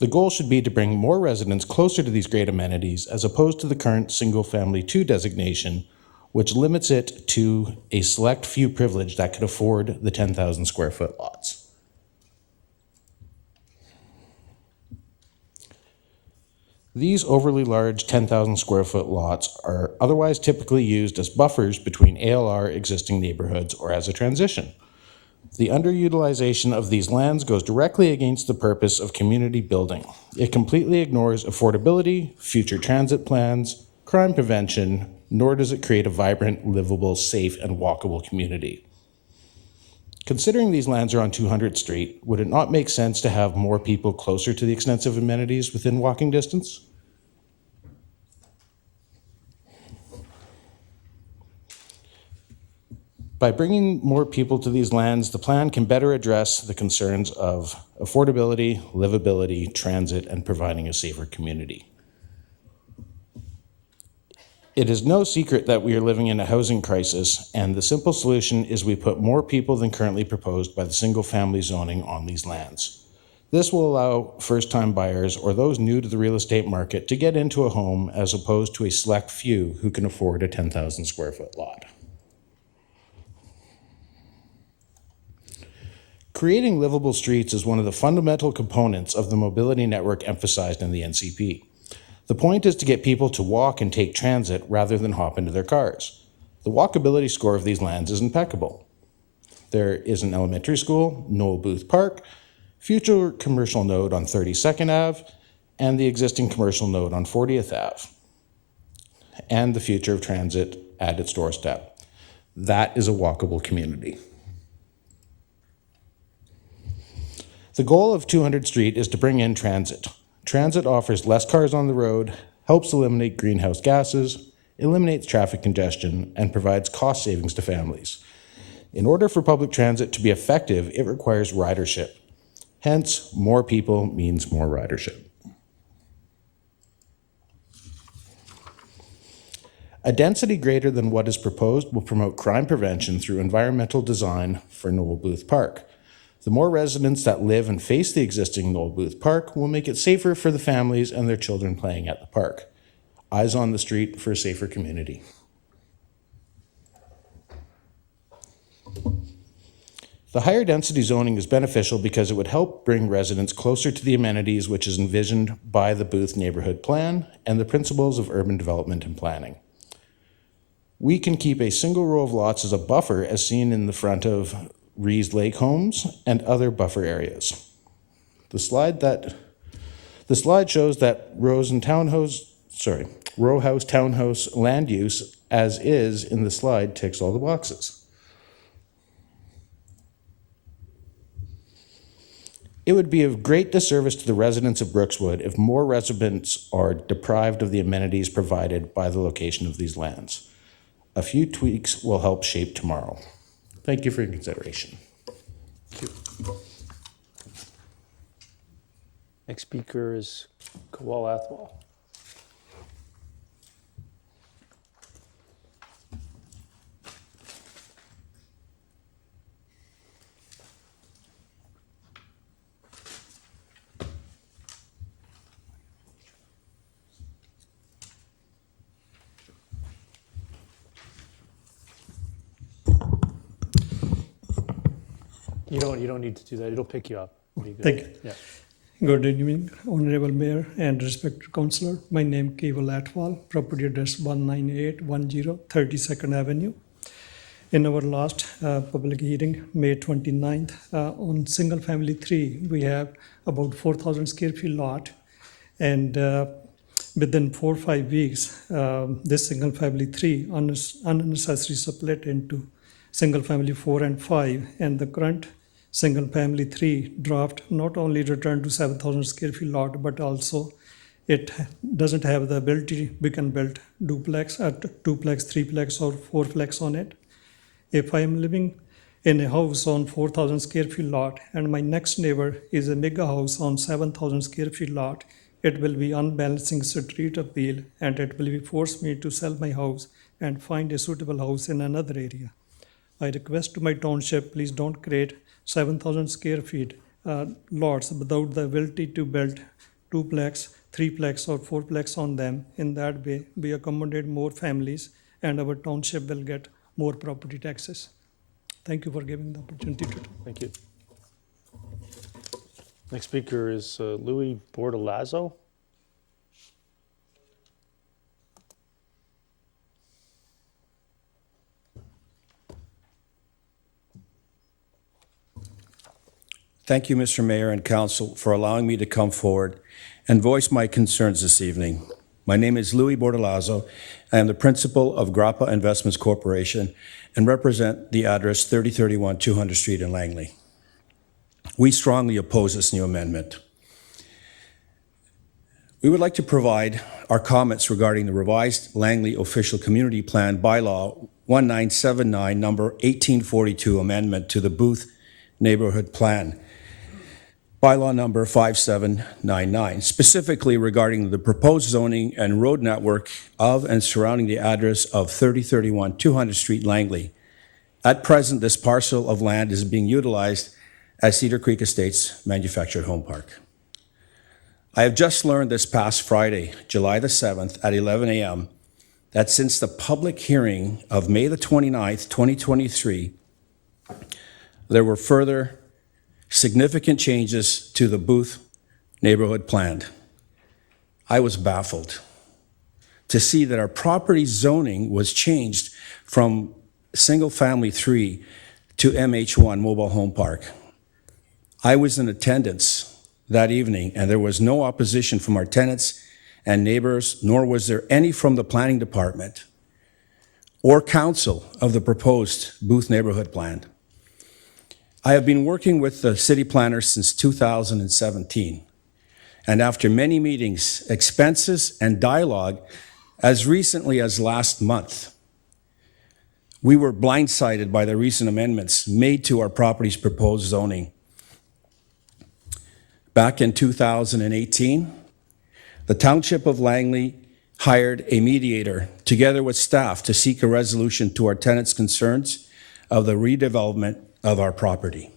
The goal should be to bring more residents closer to these great amenities as opposed to the current single-family 2 designation, which limits it to a select few privileged that could afford the 10,000 square foot lots. These overly large 10,000 square foot lots are otherwise typically used as buffers between ALR existing neighborhoods or as a transition. The underutilization of these lands goes directly against the purpose of community building. It completely ignores affordability, future transit plans, crime prevention, nor does it create a vibrant, livable, safe, and walkable community. Considering these lands are on 200 Street, would it not make sense to have more people closer to the extensive amenities within walking distance? By bringing more people to these lands, the plan can better address the concerns of affordability, livability, transit, and providing a safer community. It is no secret that we are living in a housing crisis, and the simple solution is we put more people than currently proposed by the single-family zoning on these lands. This will allow first-time buyers or those new to the real estate market to get into a home as opposed to a select few who can afford a 10,000 square foot lot. Creating livable streets is one of the fundamental components of the mobility network emphasized in the NCP. The point is to get people to walk and take transit rather than hop into their cars. The walkability score of these lands is impeccable. There is an elementary school, Noel Booth Park, future commercial node on 32nd Ave, and the existing commercial node on 40th Ave, and the future of transit at its doorstep. That is a walkable community. The goal of 200 Street is to bring in transit. Transit offers less cars on the road, helps eliminate greenhouse gases, eliminates traffic congestion, and provides cost savings to families. In order for public transit to be effective, it requires ridership. Hence, more people means more ridership. A density greater than what is proposed will promote crime prevention through environmental design for Noel Booth Park. The more residents that live and face the existing Noel Booth Park will make it safer for the families and their children playing at the park. Eyes on the street for a safer community. The higher density zoning is beneficial because it would help bring residents closer to the amenities which is envisioned by the Booth neighborhood plan and the principles of urban development and planning. We can keep a single row of lots as a buffer as seen in the front of Rees Lake Homes and other buffer areas. The slide shows that row house townhouse land use as is in the slide ticks all the boxes. It would be of great disservice to the residents of Brookswood if more residents are deprived of the amenities provided by the location of these lands. A few tweaks will help shape tomorrow. Thank you for your consideration. Thank you. Next speaker is Kawal Athwal. You don't need to do that. It'll pick you up. Be good. Thank you. Yeah. Good evening, Honorable Mayor and respected Councillor. My name is LaVal, property address 19810 32nd Avenue. In our last public hearing, May 29th, on single family 3, we have about 4,000 square feet lot. And within 4 or 5 weeks, this single family 3 unnecessarily split into single family 4 and 5. And the current single family 3 draft not only returned to 7,000 square feet lot, but also it doesn't have the ability we can build duplex, duplex, threeplex, or fourplex on it. If I am living in a house on 4,000 square feet lot and my next neighbor is a mega house on 7,000 square feet lot, it will be unbalancing street appeal and it will be force me to sell my house and find a suitable house in another area. I request to my township, please don't create 7,000 square feet lots without the ability to build duplex, threeplex, or fourplex on them. In that way, we accommodate more families and our township will get more property taxes. Thank you for giving the opportunity to talk. Thank you. Next speaker is Louis Bordalazzo. Thank you, Mr. Mayor and Council, for allowing me to come forward and voice my concerns this evening. My name is Louis Bordalazzo. I am the principal of Grappa Investments Corporation and represent the address 3031 200 Street in Langley. We strongly oppose this new amendment. We would like to provide our comments regarding the revised Langley Official Community Plan Bylaw 1979, number 1842 amendment to the Booth Neighborhood Plan. Bylaw number 5799, specifically regarding the proposed zoning and road network of and surrounding the address of 3031 200 Street, Langley. At present, this parcel of land is being utilized as Cedar Creek Estates Manufactured Home Park. I have just learned this past Friday, July the 7th at 11 a.m., that since the public hearing of May the 29th, 2023, there were further significant changes to the Booth neighborhood plan. I was baffled to see that our property zoning was changed from single family 3 to MH1 mobile home park. I was in attendance that evening and there was no opposition from our tenants and neighbors, nor was there any from the planning department or council of the proposed Booth neighborhood plan. I have been working with the city planner since 2017, and after many meetings, expenses, and dialogue, as recently as last month, we were blindsided by the recent amendments made to our property's proposed zoning. Back in 2018, the Township of Langley hired a mediator together with staff to seek a resolution to our tenants' concerns of the redevelopment of our property.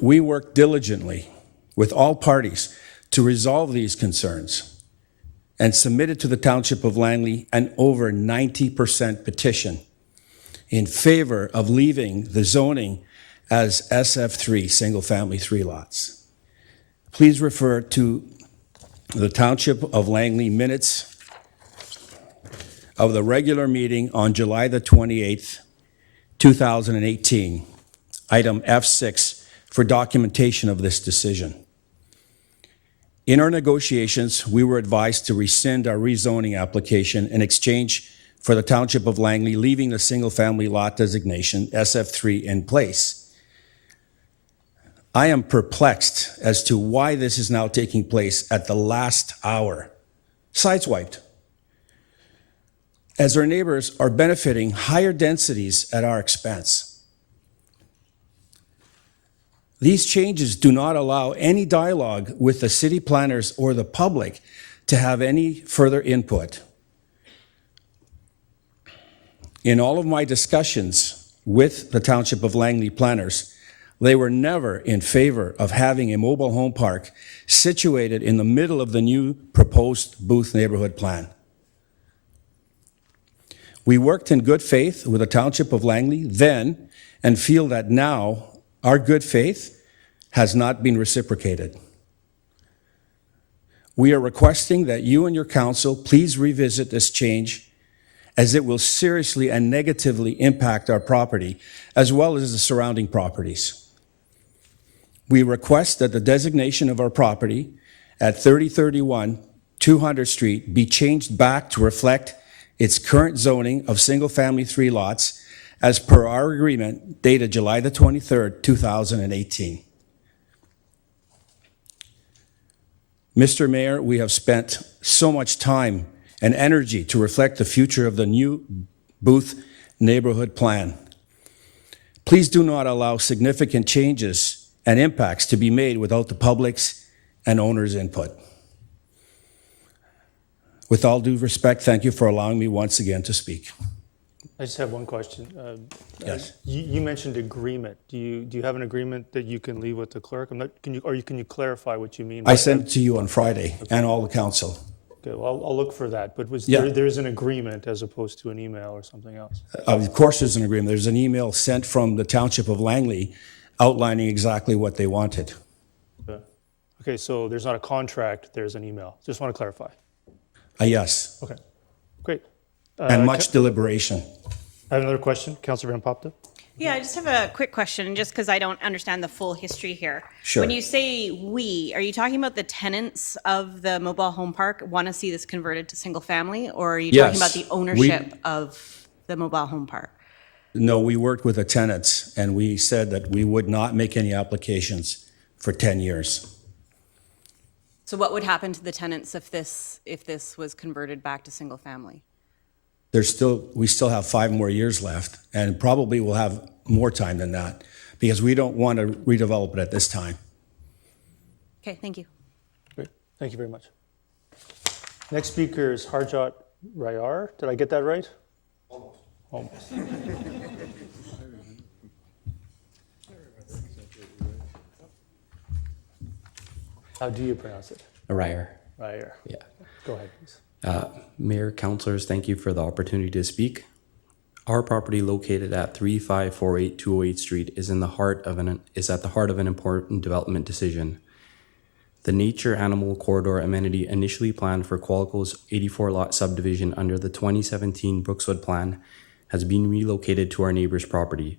We worked diligently with all parties to resolve these concerns and submitted to the Township of Langley an over 90% petition in favor of leaving the zoning as SF3, single family 3 lots. Please refer to the Township of Langley minutes of the regular meeting on July the 28th, 2018, item F6, for documentation of this decision. In our negotiations, we were advised to rescind our rezoning application in exchange for the Township of Langley leaving the single-family lot designation, SF3, in place. I am perplexed as to why this is now taking place at the last hour. Sideswiped. As our neighbors are benefiting higher densities at our expense. These changes do not allow any dialogue with the city planners or the public to have any further input. In all of my discussions with the Township of Langley planners, they were never in favor of having a mobile home park situated in the middle of the new proposed Booth neighborhood plan. We worked in good faith with the Township of Langley then and feel that now our good faith has not been reciprocated. We are requesting that you and your council please revisit this change, as it will seriously and negatively impact our property as well as the surrounding properties. We request that the designation of our property at 3031 200 Street be changed back to reflect its current zoning of single-family 3 lots as per our agreement dated July the 23rd, 2018. Mr. Mayor, we have spent so much time and energy to reflect the future of the new Booth neighborhood plan. Please do not allow significant changes and impacts to be made without the public's and owners' input. With all due respect, thank you for allowing me once again to speak. I just have one question. Yes. You mentioned agreement. Do you have an agreement that you can leave with the clerk? Can you clarify what you mean by I sent it to you on Friday and all the council. Okay, well, I'll look for that, but Yeah. there's an agreement as opposed to an email or something else? Of course there's an agreement. There's an email sent from the Township of Langley outlining exactly what they wanted. Okay, so there's not a contract, there's an email. Just want to clarify. Yes, Okay, great. and much deliberation. I have another question. Councilor Van Popta? Yeah, I just have a quick question, just because I don't understand the full history here. Sure. When you say we, are you talking about the tenants of the mobile home park want to see this converted to single family? Or are you talking about Yes, the ownership of the mobile home park? No, we worked with the tenants and we said that we would not make any applications for 10 years. So what would happen to the tenants if this was converted back to single family? We still have 5 more years left, and probably we'll have more time than that because we don't want to redevelop it at this time. Okay, thank you. Great, thank you very much. Next speaker is Harjot Ray. Did I get that right? Almost. How do you pronounce it? Ryer. Ryer. Yeah. Go ahead, please. Mayor, councilors, thank you for the opportunity to speak. Our property located at 3548 208 Street is at the heart of an important development decision. The Nature Animal Corridor amenity initially planned for Qualco's 84-lot subdivision under the 2017 Brookswood Plan has been relocated to our neighbor's property.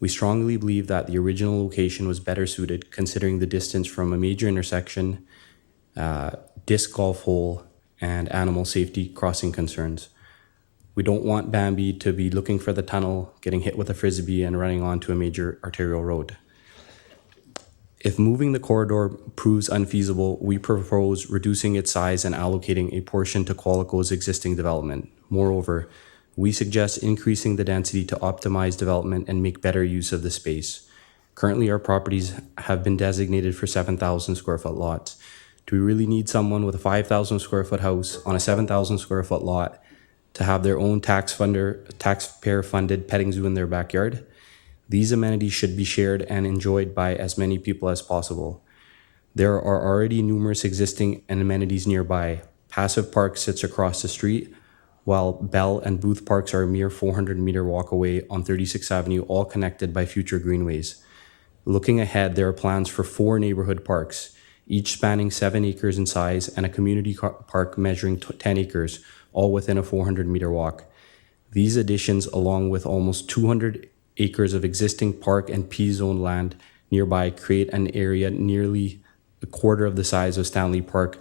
We strongly believe that the original location was better suited considering the distance from a major intersection, disc golf hole, and animal safety crossing concerns. We don't want Bambi to be looking for the tunnel, getting hit with a frisbee, and running onto a major arterial road. If moving the corridor proves unfeasible, we propose reducing its size and allocating a portion to Qualico's existing development. Moreover, we suggest increasing the density to optimize development and make better use of the space. Currently, our properties have been designated for 7,000 square foot lots. Do we really need someone with a 5,000 square foot house on a 7,000 square foot lot to have their own taxpayer funded petting zoo in their backyard? These amenities should be shared and enjoyed by as many people as possible. There are already numerous existing amenities nearby. Passive Park sits across the street, while Bell and Booth Parks are a mere 400-meter walk away on 36th Avenue, all connected by future greenways. Looking ahead, there are plans for 4 neighborhood parks, each spanning 7 acres in size, and a community park measuring 10 acres, all within a 400-meter walk. These additions, along with almost 200 acres of existing park and P-zone land nearby, create an area nearly a quarter of the size of Stanley Park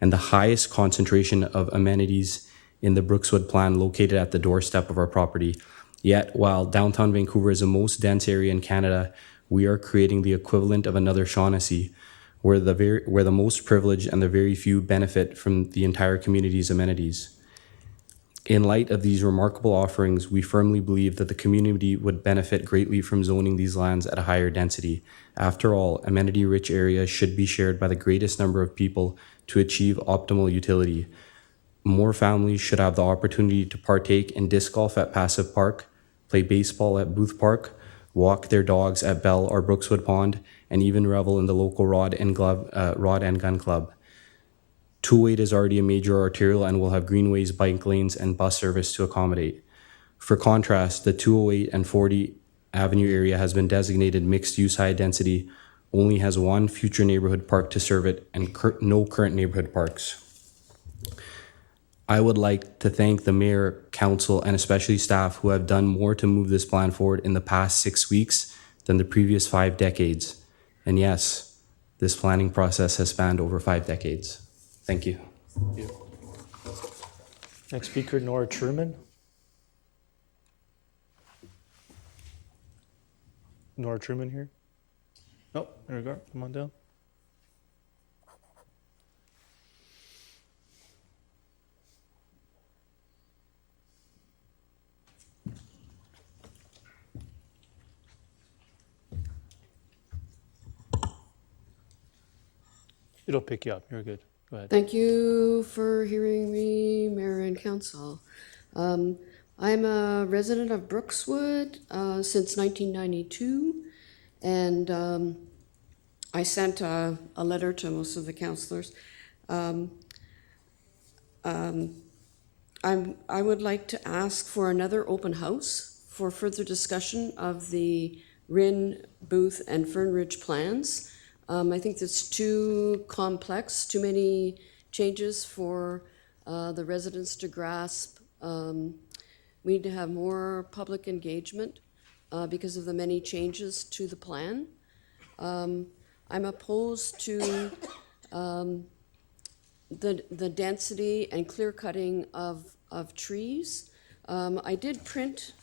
and the highest concentration of amenities in the Brookswood Plan located at the doorstep of our property. Yet, while downtown Vancouver is the most dense area in Canada, we are creating the equivalent of another Shaughnessy, where the most privileged and the very few benefit from the entire community's amenities. In light of these remarkable offerings, we firmly believe that the community would benefit greatly from zoning these lands at a higher density. After all, amenity-rich areas should be shared by the greatest number of people to achieve optimal utility. More families should have the opportunity to partake in disc golf at Passive Park, play baseball at Booth Park, walk their dogs at Bell or Brookswood Pond, and even revel in the local Rod and Gun Club. 208 is already a major arterial and will have greenways, bike lanes, and bus service to accommodate. For contrast, the 208 and 40 Avenue area has been designated mixed-use high-density, only has one future neighborhood park to serve it and no current neighborhood parks. I would like to thank the mayor, council, and especially staff who have done more to move this plan forward in the past 6 weeks than the previous 5 decades. And yes, this planning process has spanned over 5 decades. Thank you. Next speaker, Nora Truman. Nora Truman here? Oh, there we go. Come on down. It'll pick you up. You're good. Go ahead. Thank you for hearing me, Mayor and Council. I'm a resident of Brookswood since 1992, and I sent a letter to most of the councillors. I would like to ask for another open house for further discussion of the Rin, Booth, and Fern Ridge plans. I think that's too complex, too many changes for the residents to grasp. We need to have more public engagement because of the many changes to the plan. I'm opposed to the density and clear cutting of trees. I did print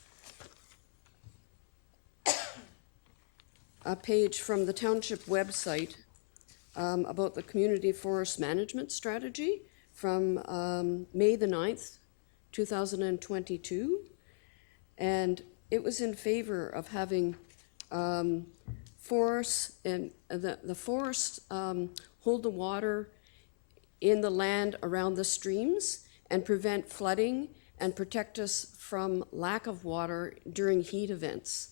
a page from the township website about the community forest management strategy from May the 9th, 2022. And it was in favor of having forests, and the forests hold the water in the land around the streams and prevent flooding and protect us from lack of water during heat events.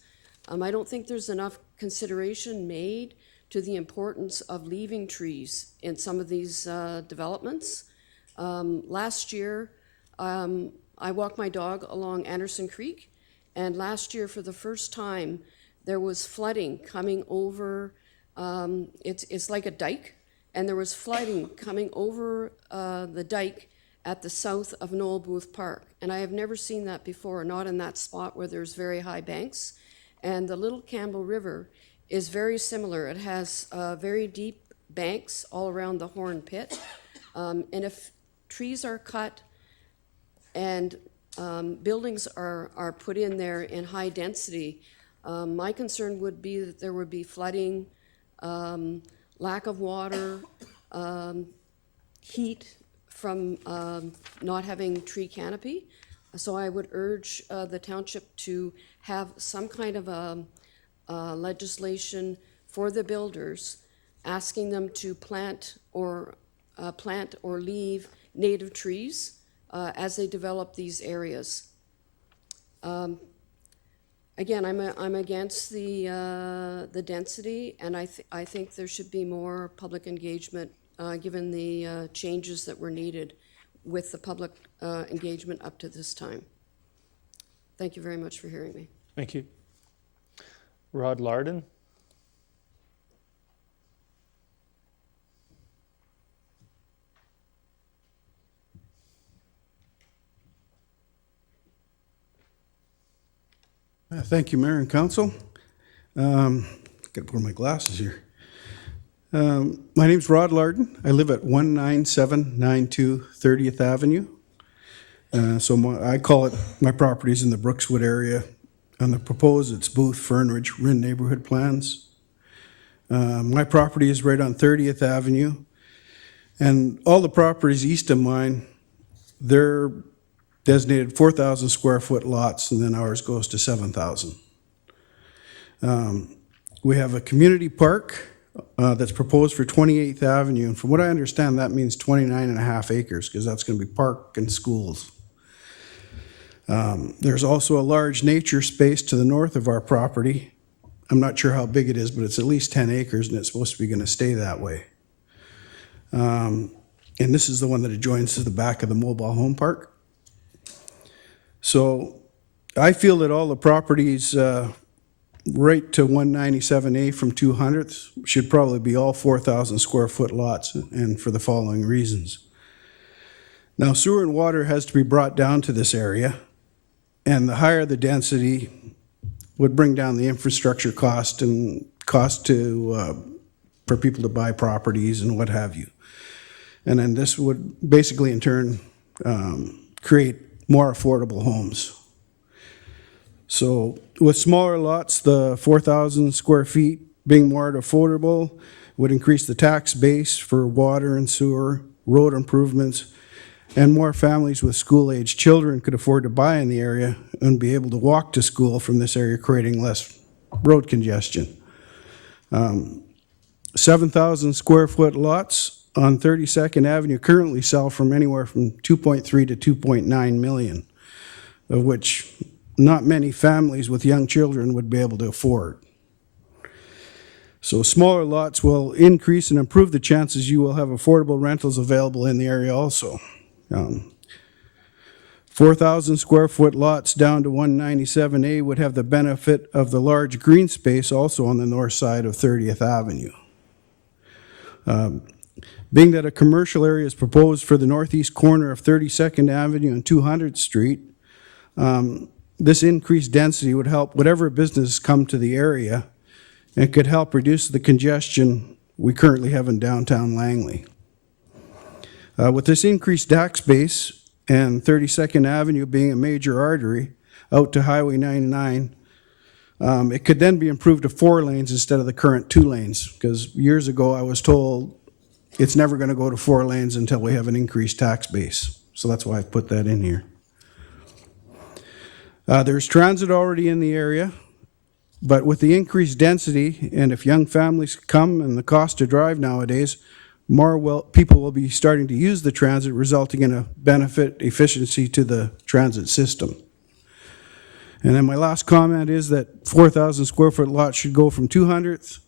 I don't think there's enough consideration made to the importance of leaving trees in some of these developments. Last year, I walked my dog along Anderson Creek, and last year, for the first time, there was flooding coming over, it's like a dike, and there was flooding coming over the dike at the south of Noel Booth Park. And I have never seen that before, not in that spot where there's very high banks. And the Little Campbell River is very similar. It has very deep banks all around the Horn Pit. And if trees are cut and buildings are put in there in high density, my concern would be that there would be flooding, lack of water, heat from not having tree canopy. So I would urge the township to have some kind of a legislation for the builders, asking them to plant or leave native trees as they develop these areas. Again, I'm against the density, and I think there should be more public engagement given the changes that were needed with the public engagement up to this time. Thank you very much for hearing me. Thank you. Rod Larden. Thank you, Mayor and Council. Got to put on my glasses here. My name's Rod Larden. I live at 19792 30th Avenue. I call it, my property's in the Brookswood area. On the proposed, it's Booth, Fern Ridge, Rin neighborhood plans. My property is right on 30th Avenue. And all the properties east of mine, they're designated 4,000 square foot lots, and then ours goes to 7,000. We have a community park that's proposed for 28th Avenue, and from what I understand, that means 29.5 acres, because that's going to be park and schools. There's also a large nature space to the north of our property. I'm not sure how big it is, but it's at least 10 acres, and it's supposed to be going to stay that way. And this is the one that adjoins to the back of the mobile home park. So I feel that all the properties right to 197A from 200th should probably be all 4,000 square foot lots, and for the following reasons. Now, sewer and water has to be brought down to this area, and the higher the density would bring down the infrastructure cost and cost to for people to buy properties and what have you. And then this would basically in turn create more affordable homes. So with smaller lots, the 4,000 square feet being more affordable would increase the tax base for water and sewer, road improvements, and more families with school-aged children could afford to buy in the area and be able to walk to school from this area, creating less road congestion. 7,000 square foot lots on 32nd Avenue currently sell from anywhere from 2.3 to 2.9 million, of which not many families with young children would be able to afford. So smaller lots will increase and improve the chances you will have affordable rentals available in the area also. 4,000 square foot lots down to 197A would have the benefit of the large green space also on the north side of 30th Avenue. Being that a commercial area is proposed for the northeast corner of 32nd Avenue and 200th Street, this increased density would help whatever business come to the area and could help reduce the congestion we currently have in downtown Langley. With this increased tax base and 32nd Avenue being a major artery out to Highway 99, it could then be improved to 4 lanes instead of the current 2 lanes, because years ago I was told it's never going to go to 4 lanes until we have an increased tax base. So that's why I put that in here. There's transit already in the area, but with the increased density, and if young families come and the cost to drive nowadays, more people will be starting to use the transit, resulting in a benefit efficiency to the transit system. And then my last comment is that 4,000 square foot lots should go from 200th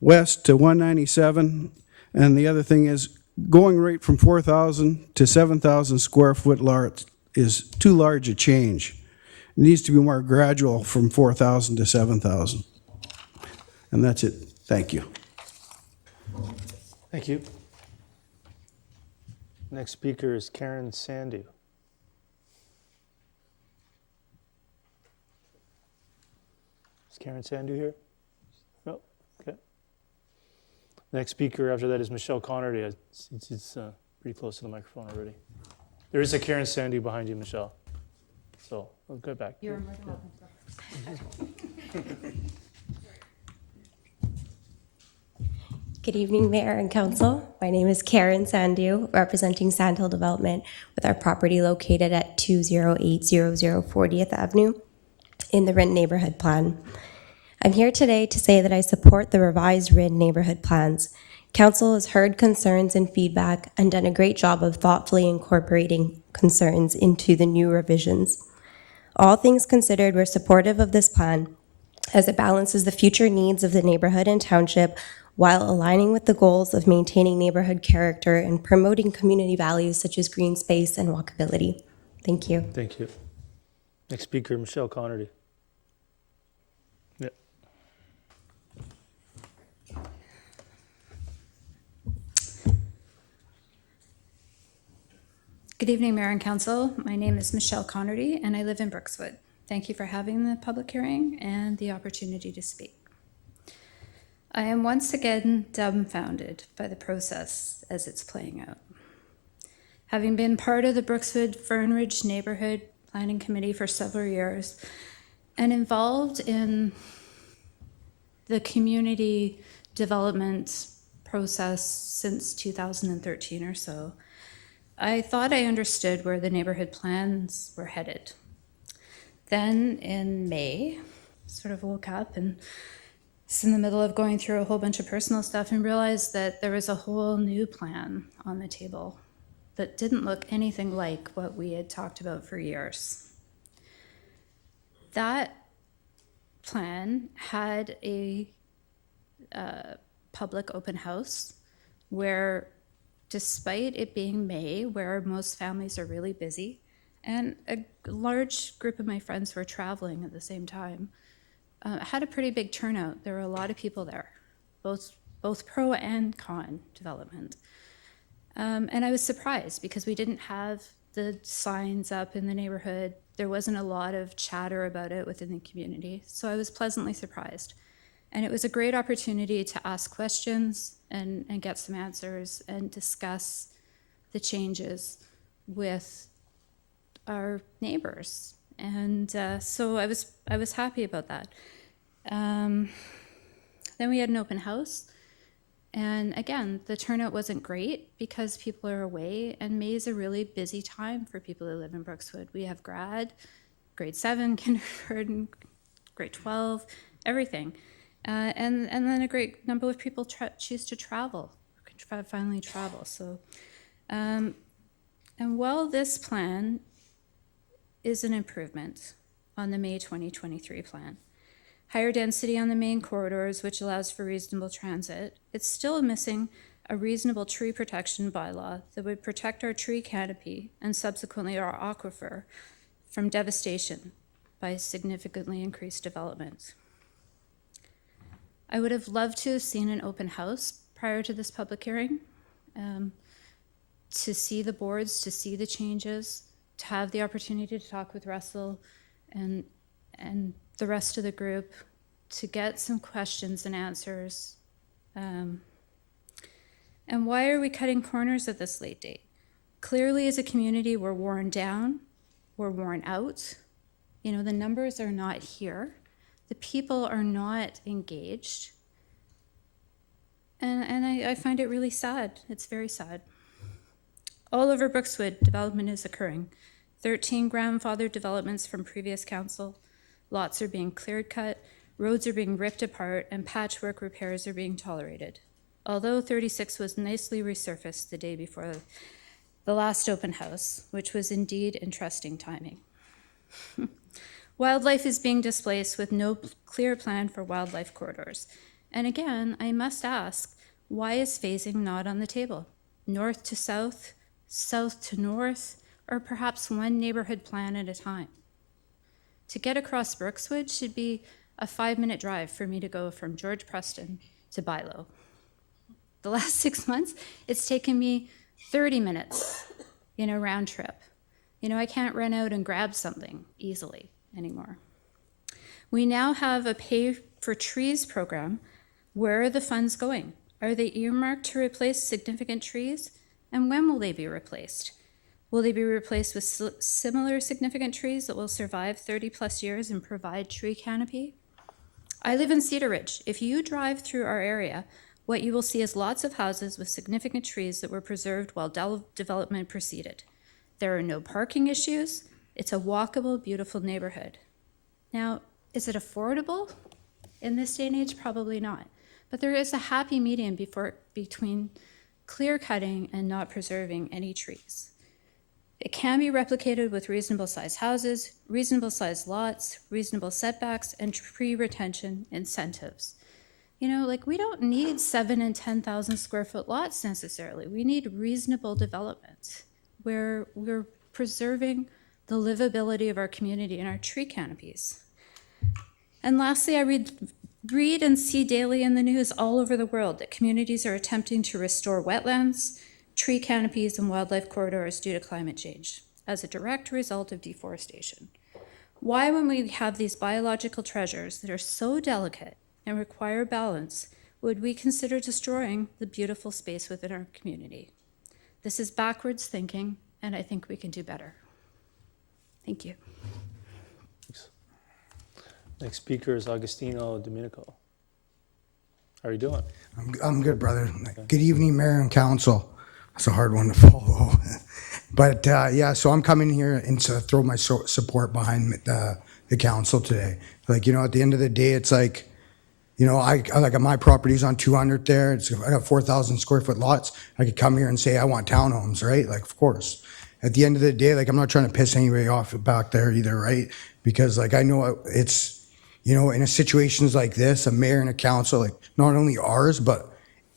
west to 197. And the other thing is going right from 4,000 to 7,000 square foot lots is too large a change. It needs to be more gradual from 4,000 to 7,000. And that's it. Thank you. Thank you. Next speaker is Karen Sandu. Is Karen Sandu here? No? Okay. Next speaker after that is Michelle Connerty. It's pretty close to the microphone already. There is a Karen Sandu behind you, Michelle. So I'll go back. You're more than welcome. Good evening, Mayor and Council. My name is Karen Sandu, representing Sandhill Development with our property located at 20800 40th Avenue in the Rinn Neighborhood Plan. I'm here today to say that I support the revised Rinn Neighborhood Plans. Council has heard concerns and feedback and done a great job of thoughtfully incorporating concerns into the new revisions. All things considered, we're supportive of this plan as it balances the future needs of the neighborhood and township while aligning with the goals of maintaining neighborhood character and promoting community values such as green space and walkability. Thank you. Thank you. Next speaker, Michelle Connerty. Good evening, Mayor and Council. My name is Michelle Connerty, and I live in Brookswood. Thank you for having the public hearing and the opportunity to speak. I am once again dumbfounded by the process as it's playing out. Having been part of the Brookswood Fernridge Neighborhood Planning Committee for several years and involved in the community development process since 2013 or so, I thought I understood where the neighborhood plans were headed. Then in May, sort of woke up and was in the middle of going through a whole bunch of personal stuff and realized that there was a whole new plan on the table that didn't look anything like what we had talked about for years. That plan had a public open house where, despite it being May, where most families are really busy, and a large group of my friends were traveling at the same time, had a pretty big turnout. There were a lot of people there, both pro and con development. And I was surprised because we didn't have the signs up in the neighborhood. There wasn't a lot of chatter about it within the community. So I was pleasantly surprised. And it was a great opportunity to ask questions and get some answers and discuss the changes with our neighbors. And so I was happy about that. Then we had an open house. And again, the turnout wasn't great because people are away, and May is a really busy time for people who live in Brookswood. We have grade 7, kindergarten, grade 12, everything. And then a great number of people choose to travel, finally travel. So, and while this plan is an improvement on the May 2023 plan, higher density on the main corridors, which allows for reasonable transit, it's still missing a reasonable tree protection bylaw that would protect our tree canopy and subsequently our aquifer from devastation by significantly increased development. I would have loved to have seen an open house prior to this public hearing, to see the boards, to see the changes, to have the opportunity to talk with Russell and the rest of the group, to get some questions and answers. And why are we cutting corners at this late date? Clearly, as a community, we're worn down, we're worn out. You know, the numbers are not here. The people are not engaged. And I find it really sad. It's very sad. All over Brookswood, development is occurring. 13 grandfathered developments from previous council. Lots are being cleared cut, roads are being ripped apart, and patchwork repairs are being tolerated. Although 36 was nicely resurfaced the day before the last open house, which was indeed interesting timing. Wildlife is being displaced with no clear plan for wildlife corridors. And again, I must ask, why is phasing not on the table? North to south, south to north, or perhaps one neighborhood plan at a time? To get across Brookswood should be a 5-minute drive for me to go from George Preston to Bilo. The last 6 months, it's taken me 30 minutes in a round trip. You know, I can't run out and grab something easily anymore. We now have a pay for trees program. Where are the funds going? Are they earmarked to replace significant trees? And when will they be replaced? Will they be replaced with similar significant trees that will survive 30 plus years and provide tree canopy? I live in Cedar Ridge. If you drive through our area, what you will see is lots of houses with significant trees that were preserved while development proceeded. There are no parking issues. It's a walkable, beautiful neighborhood. Now, is it affordable? In this day and age, probably not. But there is a happy medium between clear cutting and not preserving any trees. It can be replicated with reasonable sized houses, reasonable sized lots, reasonable setbacks, and tree retention incentives. You know, like, we don't need 7,000 and 10,000 square foot lots necessarily. We need reasonable development where we're preserving the livability of our community and our tree canopies. And lastly, I read and see daily in the news all over the world that communities are attempting to restore wetlands, tree canopies, and wildlife corridors due to climate change as a direct result of deforestation. Why, when we have these biological treasures that are so delicate and require balance, would we consider destroying the beautiful space within our community? This is backwards thinking, and I think we can do better. Thank you. Thanks. Next speaker is Agostino Domenico. How are you doing? I'm good, brother. Okay. Good evening, Mayor and Council. That's a hard one to follow. But yeah, so I'm coming here and to throw my support behind the council today. Like, you know, at the end of the day, it's like, you know, I like, my property's on 200 there. I got 4,000 square foot lots. I could come here and say I want townhomes, right? Like, of course. At the end of the day, like, I'm not trying to piss anybody off back there either, right? Because, like, I know it's, you know, in a situations like this, a mayor and a council, like, not only ours, but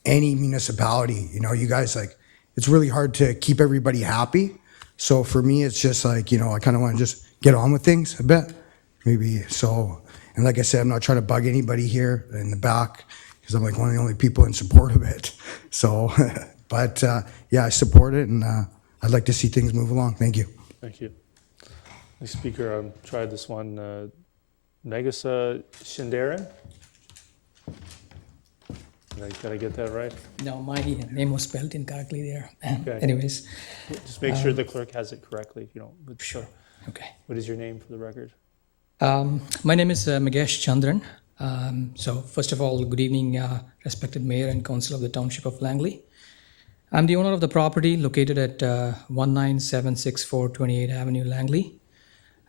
any municipality, you know, you guys, like, it's really hard to keep everybody happy. So for me, it's just like, you know, I kind of want to just get on with things a bit, maybe. So, And like I said, I'm not trying to bug anybody here in the back because I'm like one of the only people in support of it. So, but yeah, I support it, and I'd like to see things move along. Thank you. Thank you. Next speaker, tried this one, Negasa Shindaran. Did I get that right? No, my name was spelled incorrectly there. Okay. Anyways. Just make sure the clerk has it correctly, if you don't. But Sure. Okay. what is your name for the record? My name is Magesh Chandran. So first of all, good evening, respected Mayor and Council of the Township of Langley. I'm the owner of the property located at 19764 28th Avenue, Langley.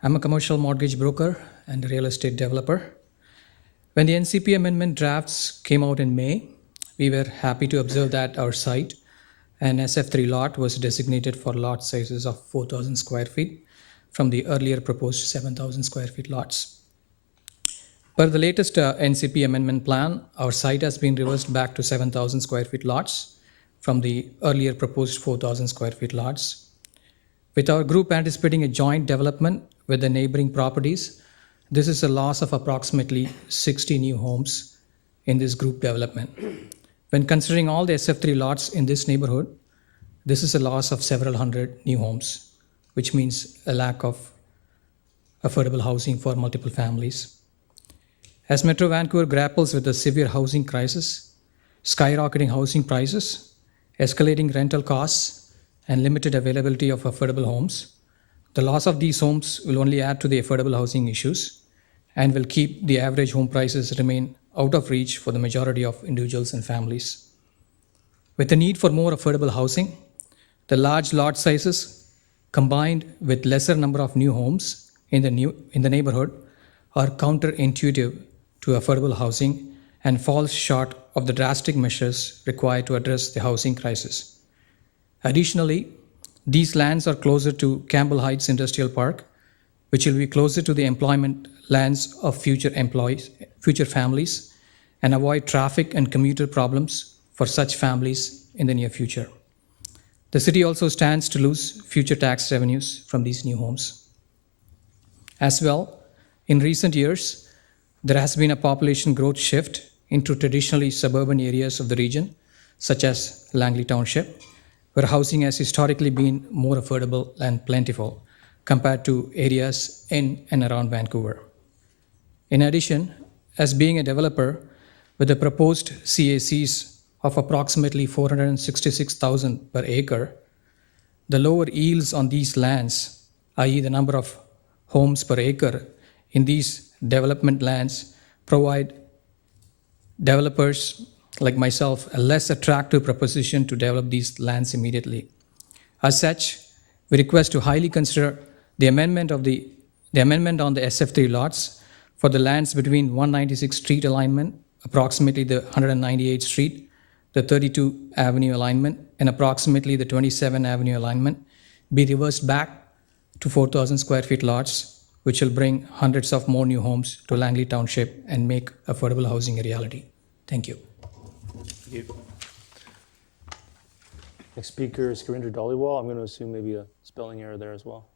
I'm a commercial mortgage broker and a real estate developer. When the NCP amendment drafts came out in May, we were happy to observe that our site, an SF3 lot, was designated for lot sizes of 4,000 square feet from the earlier proposed 7,000 square feet lots. Per the latest NCP amendment plan, our site has been reversed back to 7,000 square feet lots from the earlier proposed 4,000 square feet lots. With our group anticipating a joint development with the neighboring properties, this is a loss of approximately 60 new homes in this group development. When considering all the SF3 lots in this neighborhood, this is a loss of several hundred new homes, which means a lack of affordable housing for multiple families. As Metro Vancouver grapples with the severe housing crisis, skyrocketing housing prices, escalating rental costs, and limited availability of affordable homes, the loss of these homes will only add to the affordable housing issues and will keep the average home prices remain out of reach for the majority of individuals and families. With the need for more affordable housing, the large lot sizes combined with lesser number of new homes in the neighborhood are counterintuitive to affordable housing and falls short of the drastic measures required to address the housing crisis. Additionally, these lands are closer to Campbell Heights Industrial Park, which will be closer to the employment lands of future families, and avoid traffic and commuter problems for such families in the near future. The city also stands to lose future tax revenues from these new homes. As well, in recent years, there has been a population growth shift into traditionally suburban areas of the region, such as Langley Township, where housing has historically been more affordable and plentiful compared to areas in and around Vancouver. In addition, as being a developer with a proposed CACs of approximately $466,000 per acre, the lower yields on these lands, i.e. the number of homes per acre in these development lands, provide developers like myself a less attractive proposition to develop these lands immediately. As such, we request to highly consider the amendment on the SF3 lots for the lands between 196th Street alignment, approximately the 198th Street, the 32 Avenue alignment, and approximately the 27 Avenue alignment be reversed back to 4,000 square feet lots, which will bring hundreds of more new homes to Langley Township and make affordable housing a reality. Thank you. Thank you. Next speaker is Gurinder Dhaliwal. I'm going to assume maybe a spelling error there as well.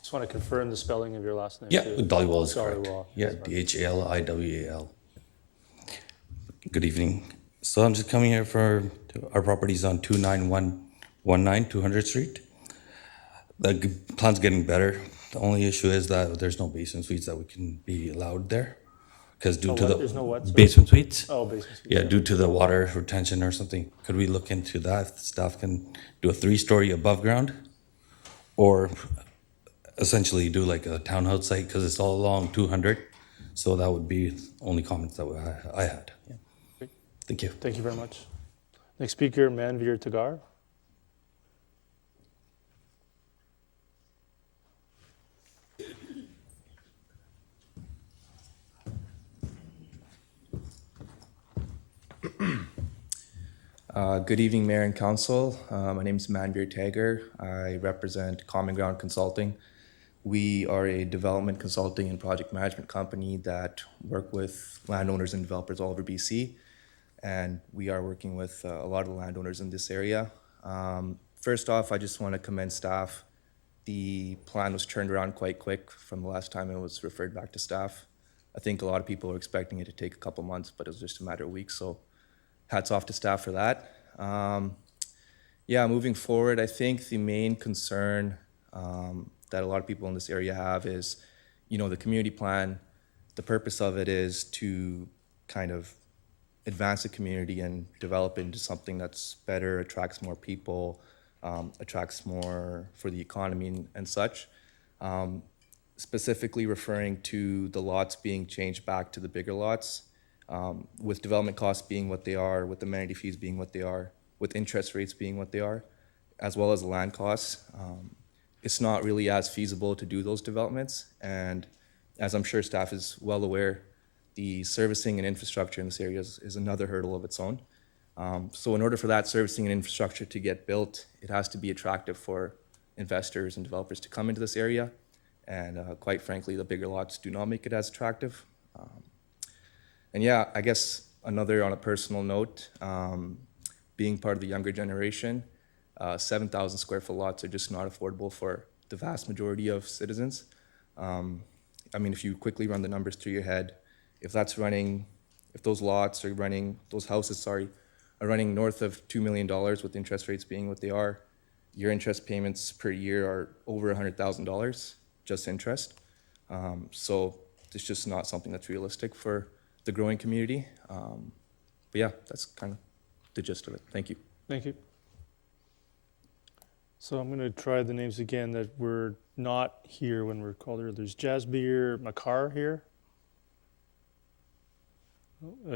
Just want to confirm the spelling of your last name. Yeah, too. Dhaliwal is correct. Dhaliwal. Yeah, Dhaliwal. Good evening. So I'm just coming here for our properties on 29119 200th Street. The plan's getting better. The only issue is that there's no basement suites that we can be allowed there. Because due to the there's no what, sorry? basement suites. Oh, basement suites. Yeah, due to the water retention or something. Could we look into that? If the staff can do a 3-story above ground? Or essentially do like a townhouse site because it's all along 200. So that would be only comments that I had. Yeah. Great. Thank you. Thank you very much. Next speaker, Manveer Tagar. Good evening, Mayor and Council. My name is Manveer Tagar. I represent Common Ground Consulting. We are a development consulting and project management company that work with landowners and developers all over BC. And we are working with a lot of the landowners in this area. First off, I just want to commend staff the plan was turned around quite quick from the last time it was referred back to staff. I think a lot of people were expecting it to take a couple months, but it was just a matter of weeks, so hats off to staff for that. Yeah, moving forward, I think the main concern that a lot of people in this area have is, you know, the community plan. The purpose of it is to kind of advance the community and develop it into something that's better, attracts more people, attracts more for the economy and such. Specifically referring to the lots being changed back to the bigger lots, with development costs being what they are, with amenity fees being what they are, with interest rates being what they are, as well as the land costs. It's not really as feasible to do those developments. And as I'm sure staff is well aware, the servicing and infrastructure in this area is another hurdle of its own. So in order for that servicing and infrastructure to get built, it has to be attractive for investors and developers to come into this area. And quite frankly, the bigger lots do not make it as attractive. And yeah, I guess another on a personal note, being part of the younger generation, 7,000 square foot lots are just not affordable for the vast majority of citizens. I mean, if you quickly run the numbers through your head, if those houses are running north of $2 million with interest rates being what they are, your interest payments per year are over $100,000, just interest. So it's just not something that's realistic for the growing community. But yeah, that's kind of the gist of it. Thank you. Thank you. So I'm going to try the names again that were not here when we were called earlier. There's Jasbir Makar here.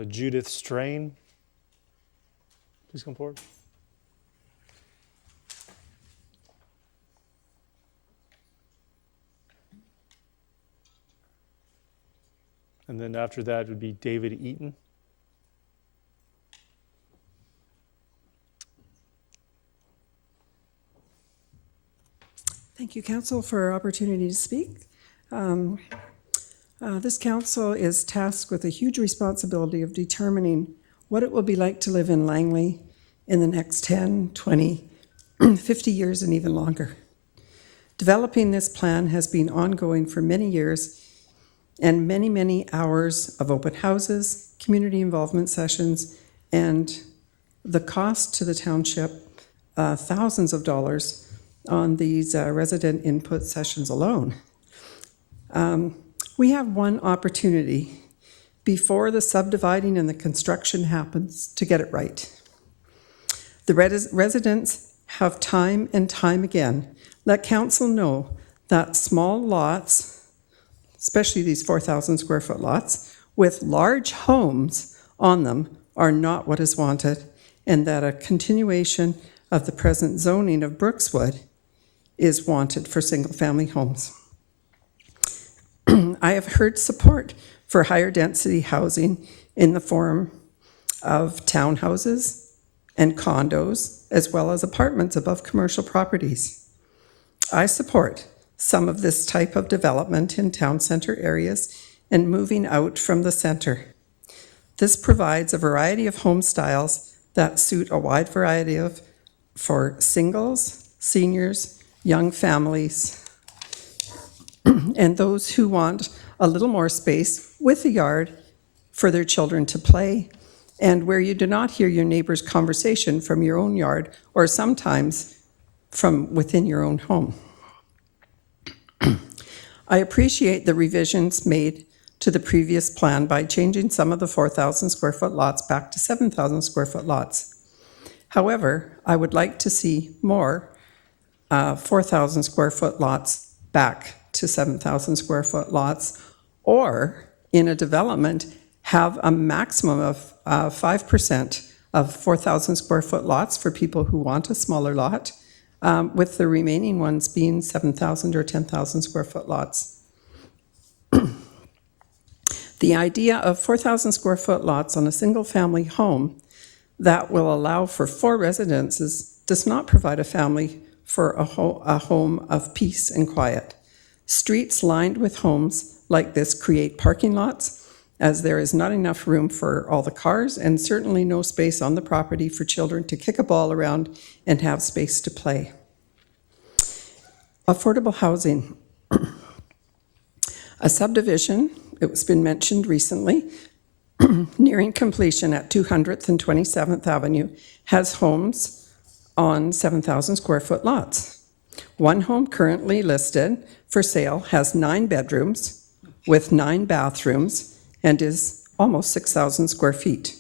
Judith Strain. Please come forward. And then after that would be David Eaton. Thank you, Council, for our opportunity to speak. This Council is tasked with a huge responsibility of determining what it will be like to live in Langley in the next 10, 20, 50 years and even longer. Developing this plan has been ongoing for many years and many, many hours of open houses, community involvement sessions, and the cost to the township, thousands of dollars on these resident input sessions alone. We have one opportunity before the subdividing and the construction happens to get it right. The residents have time and time again let council know that small lots, especially these 4,000 square foot lots, with large homes on them are not what is wanted, and that a continuation of the present zoning of Brookswood is wanted for single-family homes. I have heard support for higher density housing in the form of townhouses and condos, as well as apartments above commercial properties. I support some of this type of development in town center areas and moving out from the center. This provides a variety of home styles that suit a wide variety for singles, seniors, young families, and those who want a little more space with a yard for their children to play, and where you do not hear your neighbor's conversation from your own yard or sometimes from within your own home. I appreciate the revisions made to the previous plan by changing some of the 4,000 square foot lots back to 7,000 square foot lots. However, I would like to see more 4,000 square foot lots back to 7,000 square foot lots, or in a development have a maximum of 5% of 4,000 square foot lots for people who want a smaller lot, with the remaining ones being 7,000 or 10,000 square foot lots. The idea of 4,000 square foot lots on a single family home that will allow for 4 residences does not provide a family for a home of peace and quiet. Streets lined with homes like this create parking lots, as there is not enough room for all the cars and certainly no space on the property for children to kick a ball around and have space to play. Affordable housing. A subdivision, it's been mentioned recently, nearing completion at 200th and 27th Avenue, has homes on 7,000 square foot lots. One home currently listed for sale has 9 bedrooms with 9 bathrooms and is almost 6,000 square feet.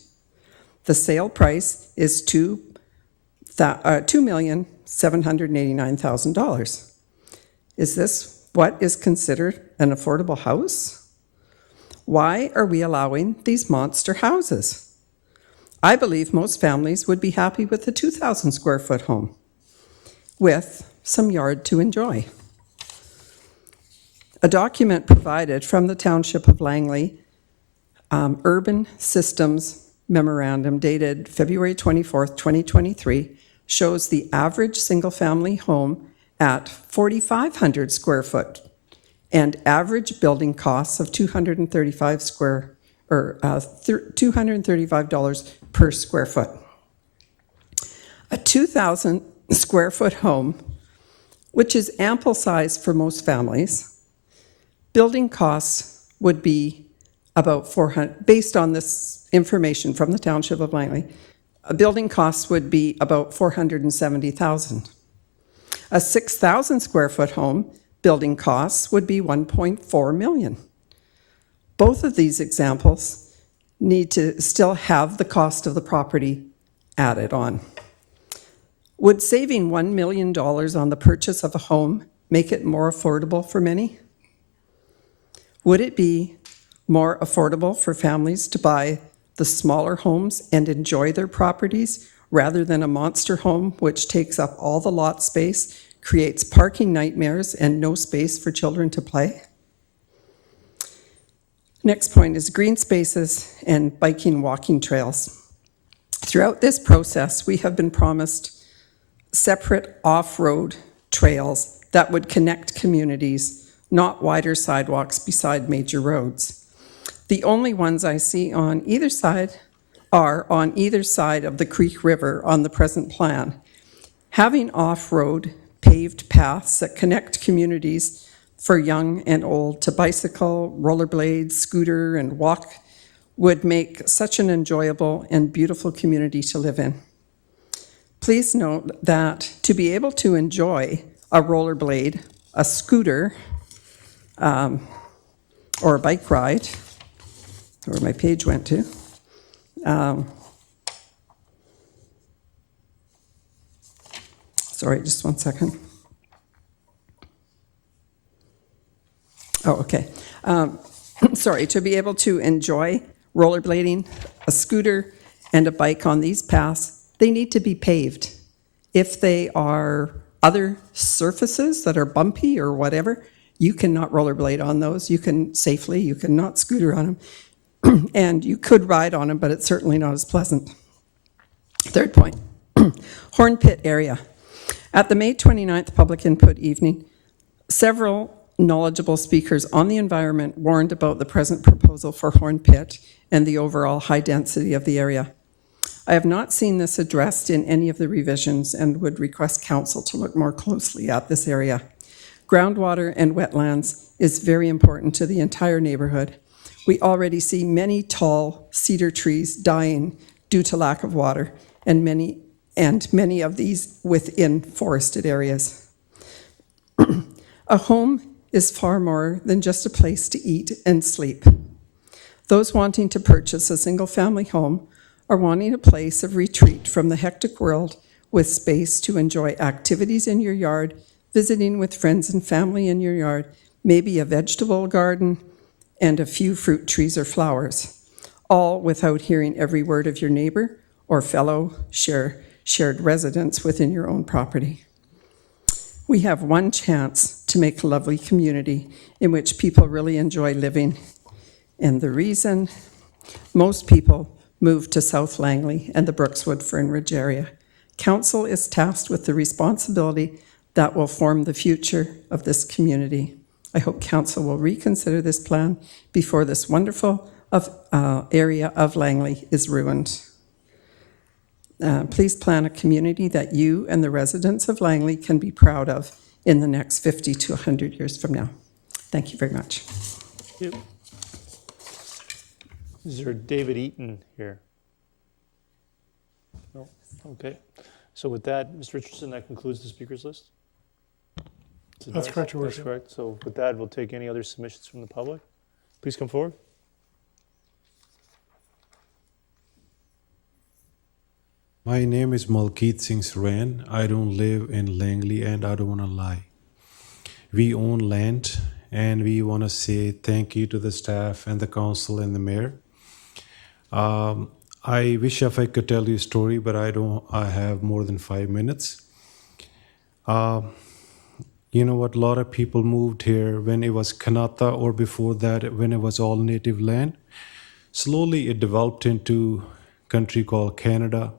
The sale price is $2,789,000. Is this what is considered an affordable house? Why are we allowing these monster houses? I believe most families would be happy with a 2,000 square foot home with some yard to enjoy. A document provided from the Township of Langley, Urban Systems Memorandum dated February 24th, 2023, shows the average single-family home at 4,500 square foot and average building costs of $235 per square foot. A 2,000 square foot home, which is ample size for most families, building costs would be about based on this information from the Township of Langley, building costs would be about $470,000. A 6,000 square foot home, building costs would be $1.4 million. Both of these examples need to still have the cost of the property added on. Would saving $1 million on the purchase of a home make it more affordable for many? Would it be more affordable for families to buy the smaller homes and enjoy their properties rather than a monster home which takes up all the lot space, creates parking nightmares, and no space for children to play? Next point is green spaces and biking, walking trails. Throughout this process, we have been promised separate off-road trails that would connect communities, not wider sidewalks beside major roads. The only ones I see on either side are on either side of the Creek River on the present plan. Having off-road paved paths that connect communities for young and old to bicycle, rollerblade, scooter, and walk would make such an enjoyable and beautiful community to live in. Please note that to be able to enjoy a rollerblade, a scooter, or a bike ride, where my page went to, sorry, just one second. Oh, okay. Sorry, to be able to enjoy rollerblading, a scooter, and a bike on these paths, they need to be paved. If they are other surfaces that are bumpy or whatever, you cannot rollerblade on those. You can safely, you cannot scooter on them. And you could ride on them, but it's certainly not as pleasant. Third point, Horn Pit area. At the May 29th public input evening, several knowledgeable speakers on the environment warned about the present proposal for Horn Pit and the overall high density of the area. I have not seen this addressed in any of the revisions and would request council to look more closely at this area. Groundwater and wetlands is very important to the entire neighborhood. We already see many tall cedar trees dying due to lack of water, and many of these within forested areas. A home is far more than just a place to eat and sleep. Those wanting to purchase a single-family home are wanting a place of retreat from the hectic world with space to enjoy activities in your yard, visiting with friends and family in your yard, maybe a vegetable garden, and a few fruit trees or flowers, all without hearing every word of your neighbor or fellow shared residents within your own property. We have one chance to make a lovely community in which people really enjoy living. And the reason most people move to South Langley and the Brookswood-Fern Ridge area. Council is tasked with the responsibility that will form the future of this community. I hope council will reconsider this plan before this wonderful area of Langley is ruined. Please plan a community that you and the residents of Langley can be proud of in the next 50 to 100 years from now. Thank you very much. Thank you. Is there David Eaton here? No? Okay. So with that, Mr. Richardson, that concludes the speakers list? That's correct, Your That's Worship. correct. So with that, we'll take any other submissions from the public. Please come forward. My name is Malkeet Singh Saran. I don't live in Langley and I don't want to lie. We own land and we want to say thank you to the staff and the council and the mayor. I wish if I could tell you a story, but I have more than 5 minutes. You know what, a lot of people moved here when it was Kanata or before that, when it was all native land. Slowly it developed into a country called Canada,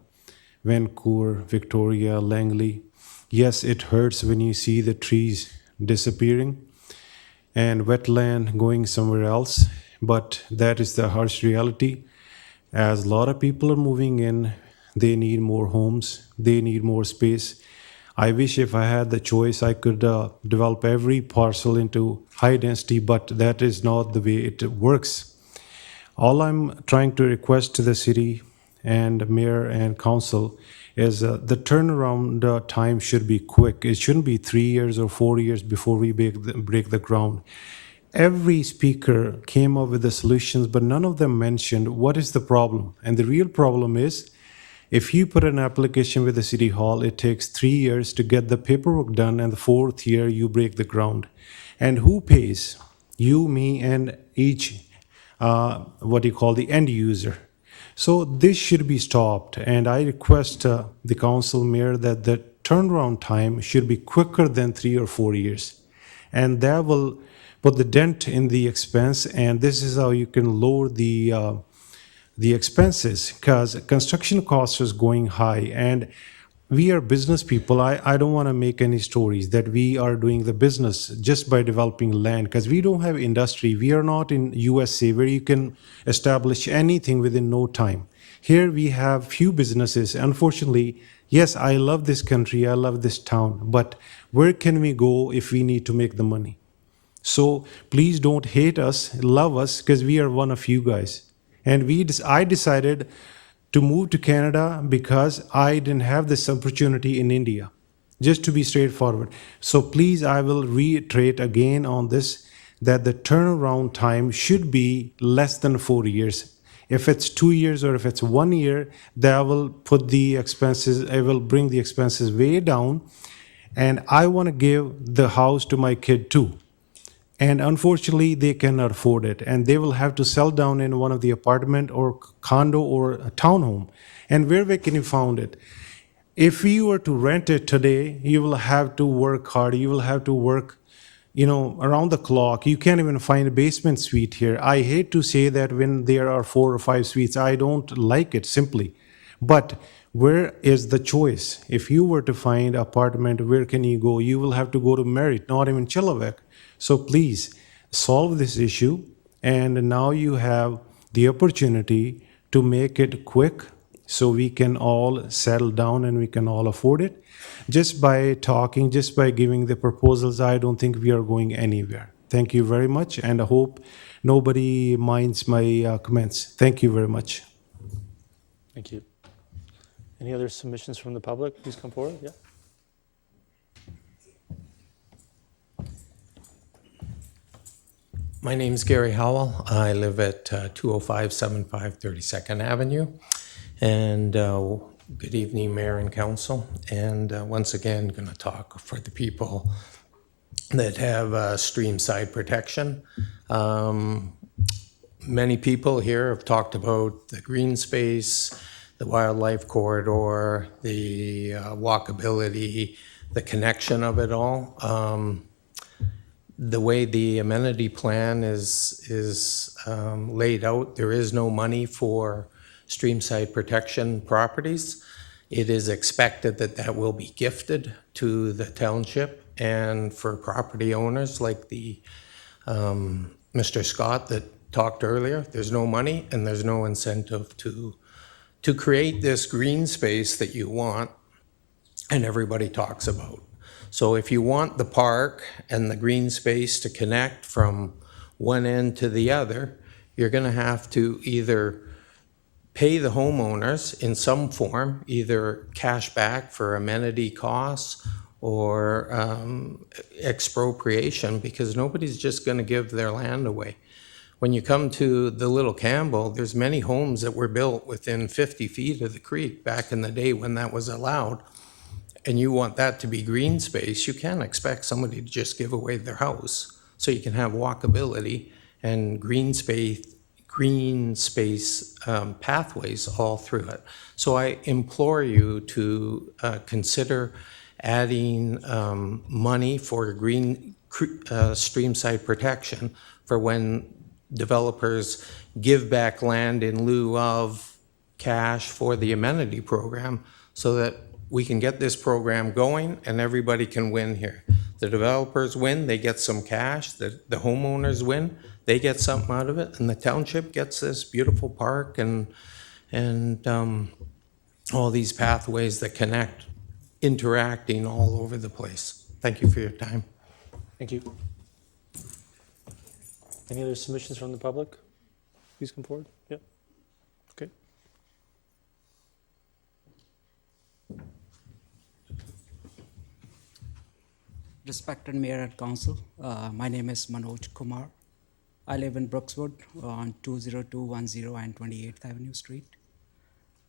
Vancouver, Victoria, Langley. Yes, it hurts when you see the trees disappearing and wetland going somewhere else, but that is the harsh reality. As a lot of people are moving in, they need more homes, they need more space. I wish if I had the choice, I could develop every parcel into high density, but that is not the way it works. All I'm trying to request to the city and mayor and council is the turnaround time should be quick. It shouldn't be 3 years or 4 years before we break the ground. Every speaker came up with the solutions, but none of them mentioned what is the problem. And the real problem is, if you put an application with the city hall, it takes 3 years to get the paperwork done, and the 4th year you break the ground. And who pays? You, me, and each, the end user. So this should be stopped, and I request the council mayor that the turnaround time should be quicker than 3 or 4 years. And that will put the dent in the expense, and this is how you can lower the expenses, because construction costs is going high, and we are business people. I don't want to make any stories that we are doing the business just by developing land, because we don't have industry. We are not in USA where you can establish anything within no time. Here we have few businesses. Unfortunately, yes, I love this country, I love this town, but where can we go if we need to make the money? So please don't hate us, love us, because we are one of you guys. And I decided to move to Canada because I didn't have this opportunity in India, just to be straightforward. So please, I will reiterate again on this, that the turnaround time should be less than 4 years. If it's 2 years or if it's 1 year, that will put the expenses, it will bring the expenses way down. And I want to give the house to my kid too. And unfortunately, they cannot afford it. And they will have to sell down in one of the apartment or condo or a townhome. And where can you find it? If you were to rent it today, you will have to work hard. You will have to work, around the clock. You can't even find a basement suite here. I hate to say that when there are 4 or 5 suites, I don't like it simply. But where is the choice? If you were to find an apartment, where can you go? You will have to go to Merritt, not even Chilliwack. So please solve this issue, and now you have the opportunity to make it quick so we can all settle down and we can all afford it. Just by talking, just by giving the proposals, I don't think we are going anywhere. Thank you very much, and I hope nobody minds my comments. Thank you very much. Thank you. Any other submissions from the public? Please come forward. Yeah. My name is Gary Howell. I live at 20575 32nd Avenue. And good evening, Mayor and Council. And once again, going to talk for the people that have stream side protection. Many people here have talked about the green space, the wildlife corridor, the walkability, the connection of it all. The way the amenity plan is laid out, there is no money for streamside protection properties. It is expected that that will be gifted to the township, and for property owners like the Mr. Scott that talked earlier, there's no money and there's no incentive to create this green space that you want and everybody talks about. So if you want the park and the green space to connect from one end to the other, you're going to have to either pay the homeowners in some form, either cash back for amenity costs or expropriation, because nobody's just going to give their land away. When you come to the Little Campbell, there's many homes that were built within 50 feet of the creek back in the day when that was allowed, and you want that to be green space, you can't expect somebody to just give away their house. So you can have walkability and green space pathways all through it. So I implore you to consider adding money for green streamside protection for when developers give back land in lieu of cash for the amenity program, so that we can get this program going and everybody can win here. The developers win, they get some cash. The homeowners win, they get something out of it, and the township gets this beautiful park and all these pathways that connect, interacting all over the place. Thank you for your time. Thank you. Any other submissions from the public? Please come forward. Yeah. Okay. Respected Mayor and Council, my name is Manoj Kumar. I live in Brookswood on 20210 and 28th Avenue Street.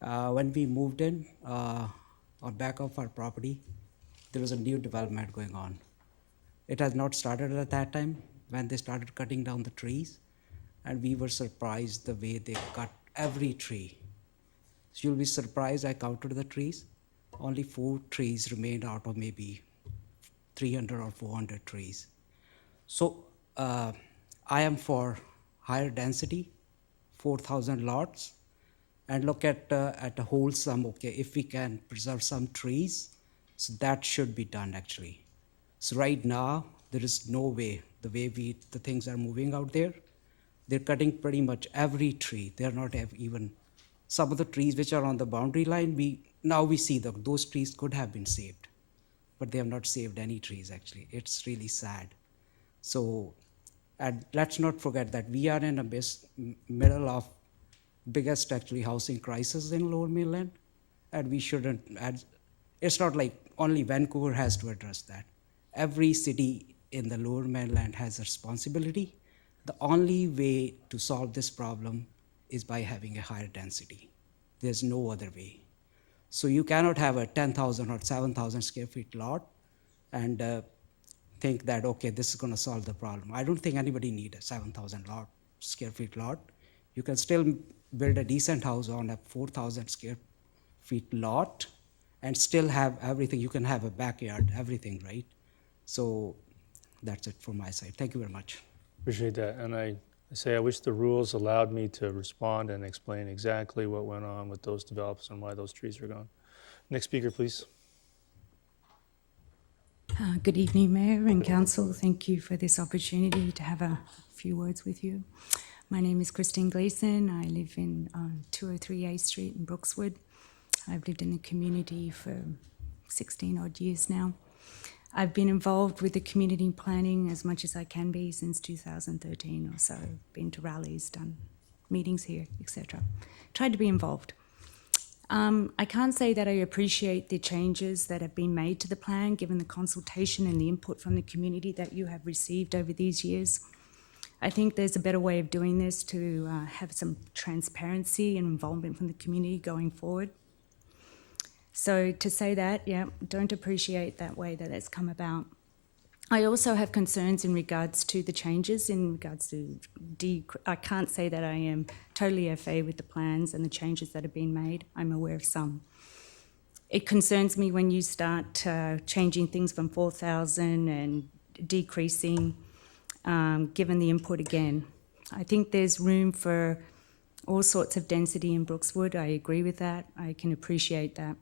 When we moved in, on back of our property, there was a new development going on. It had not started at that time when they started cutting down the trees, and we were surprised the way they cut every tree. So you'll be surprised, I counted the trees. Only 4 trees remained out of maybe 300 or 400 trees. So I am for higher density, 4,000 lots, and look at a whole sum. Okay, if we can preserve some trees, so that should be done actually. So right now there is no way, the way the things are moving out there, they're cutting pretty much every tree. They're not even some of the trees which are on the boundary line. Now we see that those trees could have been saved, but they have not saved any trees actually. It's really sad. So, and let's not forget that we are in a middle of biggest actually housing crisis in Lower Mainland, and we shouldn't. It's not like only Vancouver has to address that. Every city in the Lower Mainland has a responsibility. The only way to solve this problem is by having a higher density. There's no other way. So you cannot have a 10,000 or 7,000 square feet lot and think that, okay, this is gonna solve the problem. I don't think anybody needs a 7,000 square feet lot. You can still build a decent house on a 4,000 square feet lot and still have everything. You can have a backyard, everything, right? So that's it from my side. Thank you very much. Appreciate that. And I say I wish the rules allowed me to respond and explain exactly what went on with those developers and why those trees are gone. Next speaker, please. Good evening, Mayor and Council. Thank you for this opportunity to have a few words with you. My name is Christine Gleason. I live in 203 A Street in Brookswood. I've lived in the community for 16 odd years now. I've been involved with the community planning as much as I can be since 2013 or so. Been to rallies, done meetings here, etc. Tried to be involved. I can't say that I appreciate the changes that have been made to the plan, given the consultation and the input from the community that you have received over these years. I think there's a better way of doing this to have some transparency and involvement from the community going forward. So to say that, yeah, don't appreciate that way that it's come about. I also have concerns in regards to the changes, in regards to, I can't say that I am totally au fait with the plans and the changes that have been made. I'm aware of some. It concerns me when you start changing things from 4,000 and decreasing, given the input again. I think there's room for all sorts of density in Brookswood. I agree with that. I can appreciate that.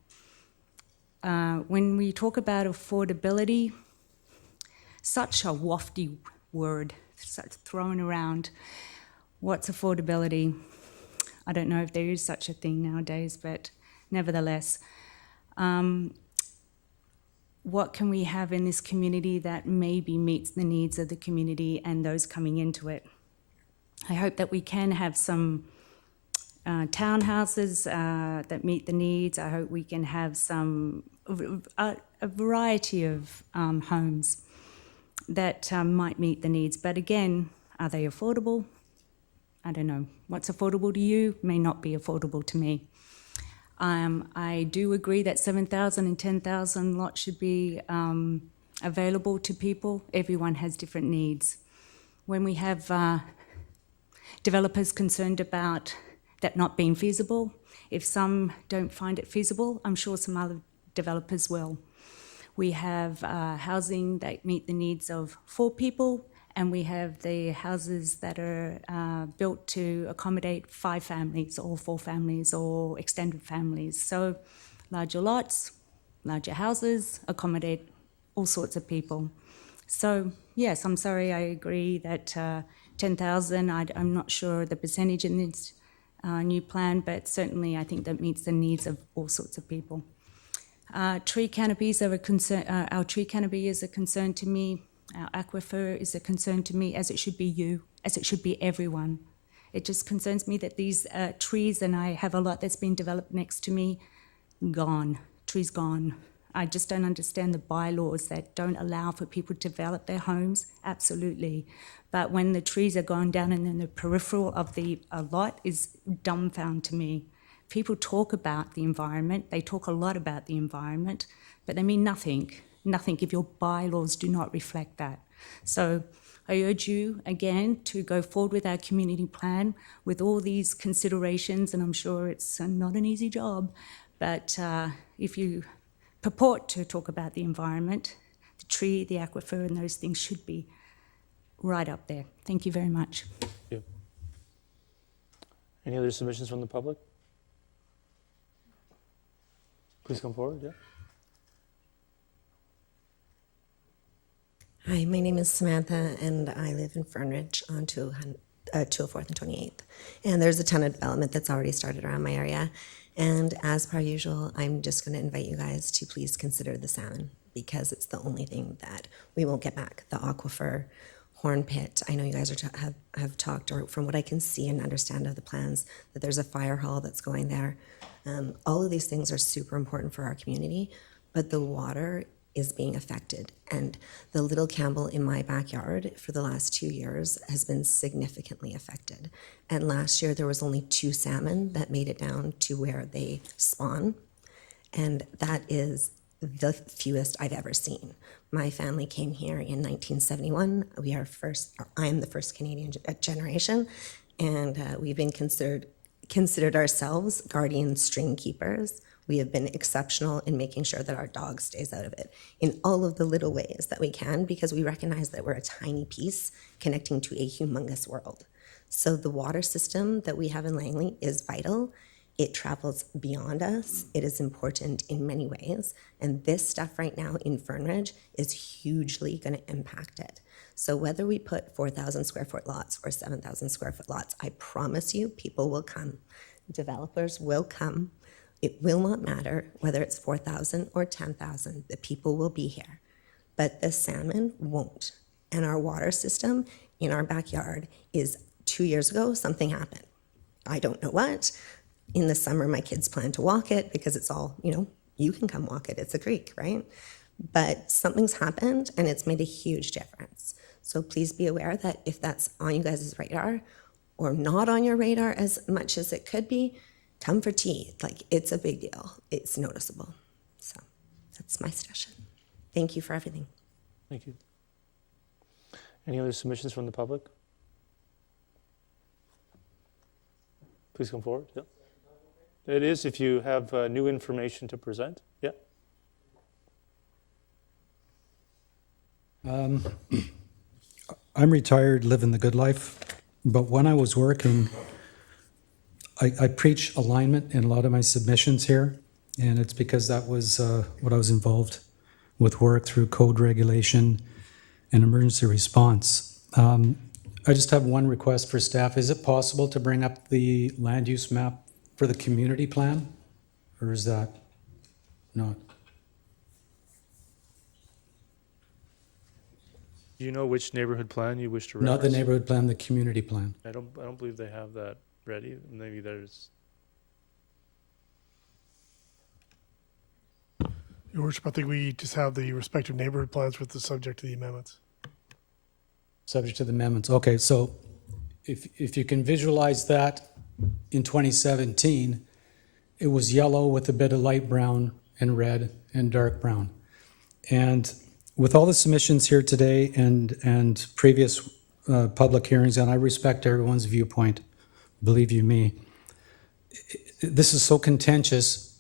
When we talk about affordability, such a wafty word, thrown around. What's affordability? I don't know if there is such a thing nowadays, but nevertheless. what can we have in this community that maybe meets the needs of the community and those coming into it. I hope that we can have some townhouses that meet the needs. I hope we can have a variety of homes that might meet the needs. But again, are they affordable? I don't know. What's affordable to you may not be affordable to me. I do agree that 7,000 and 10,000 lots should be available to people. Everyone has different needs. When we have developers concerned about that not being feasible, if some don't find it feasible, I'm sure some other developers will. We have housing that meet the needs of 4 people, and we have the houses that are built to accommodate 5 families or 4 families or extended families. So larger lots, larger houses accommodate all sorts of people. So yes, I'm sorry, I agree that 10,000, I'm not sure the percentage in this new plan, but certainly I think that meets the needs of all sorts of people. Tree canopies are a concern. Our tree canopy is a concern to me. Our aquifer is a concern to me, as it should be you, as it should be everyone. It just concerns me that these trees, and I have a lot that's been developed next to me, gone, trees gone. I just don't understand the bylaws that don't allow for people to develop their homes, absolutely. But when the trees are gone down and then the peripheral of the lot is dumbfound to me. People talk about the environment, they talk a lot about the environment, but they mean nothing if your bylaws do not reflect that. So I urge you again to go forward with our community plan with all these considerations, and I'm sure it's not an easy job, but if you purport to talk about the environment, the tree, the aquifer, and those things should be right up there. Thank you very much. Thank you. Any other submissions from the public? Please come forward, yeah. Hi, my name is Samantha, and I live in Fernridge on 204th and 28th. And there's a ton of development that's already started around my area. And as per usual, I'm just going to invite you guys to please consider the salmon, because it's the only thing that we won't get back. The aquifer, horn pit. I know you guys have talked, or from what I can see and understand of the plans, that there's a fire hall that's going there. All of these things are super important for our community, but the water is being affected. And the Little Campbell in my backyard for the last 2 years has been significantly affected. And last year there was only 2 salmon that made it down to where they spawn. And that is the fewest I've ever seen. My family came here in 1971. I am the first Canadian generation, and we've been considered ourselves guardian stream keepers. We have been exceptional in making sure that our dog stays out of it in all of the little ways that we can, because we recognize that we're a tiny piece connecting to a humongous world. So the water system that we have in Langley is vital. It travels beyond us. It is important in many ways. And this stuff right now in Fernridge is hugely going to impact it. So whether we put 4,000 square foot lots or 7,000 square foot lots, I promise you people will come. Developers will come. It will not matter whether it's 4,000 or 10,000. The people will be here. But the salmon won't. And our water system in our backyard is 2 years ago, something happened. I don't know what. In the summer, my kids plan to walk it because it's all, you can come walk it. It's a creek, right? But something's happened and it's made a huge difference. So please be aware that if that's on you guys' radar or not on your radar as much as it could be, come for tea. It's a big deal. It's noticeable. So that's my suggestion. Thank you for everything. Thank you. Any other submissions from the public? Please come forward. Yeah. It is if you have new information to present. Yeah. I'm retired, living the good life, but when I was working, I preach alignment in a lot of my submissions here, and it's because that was what I was involved with work through code regulation and emergency response. I just have one request for staff. Is it possible to bring up the land use map for the community plan, or is that not? Do you know which neighborhood plan you wish to Not the reference? neighborhood plan, the community plan. I don't believe they have that ready. Maybe there's. Your Worship, I think we just have the respective neighborhood plans with the subject to the amendments. Subject to the amendments. Okay, so if you can visualize that in 2017, it was yellow with a bit of light brown and red and dark brown. And with all the submissions here today and previous public hearings, and I respect everyone's viewpoint, believe you me, this is so contentious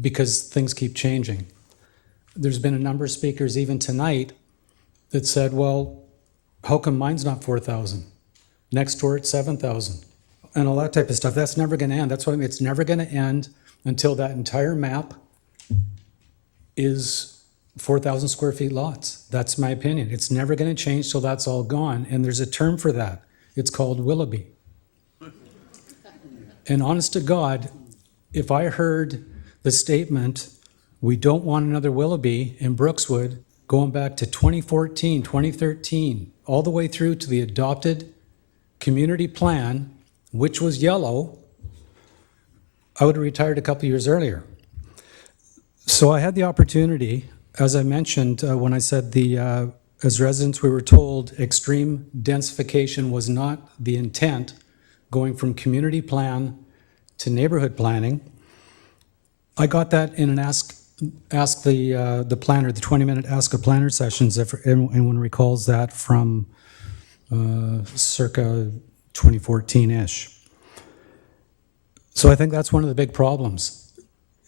because things keep changing. There's been a number of speakers even tonight that said, well, how come mine's not 4,000? Next door it's 7,000, and all that type of stuff. That's never going to end. That's why it's never going to end until that entire map is 4,000 square feet lots. That's my opinion. It's never going to change till that's all gone, and there's a term for that. It's called Willoughby. And honest to God, if I heard the statement, we don't want another Willoughby in Brookswood, going back to 2014, 2013, all the way through to the adopted community plan, which was yellow, I would have retired a couple years earlier. So I had the opportunity, as I mentioned, when I said as residents, we were told extreme densification was not the intent, going from community plan to neighborhood planning. I got that in an ask the planner, the 20-minute Ask a Planner sessions, if anyone recalls that from circa 2014-ish. So I think that's one of the big problems.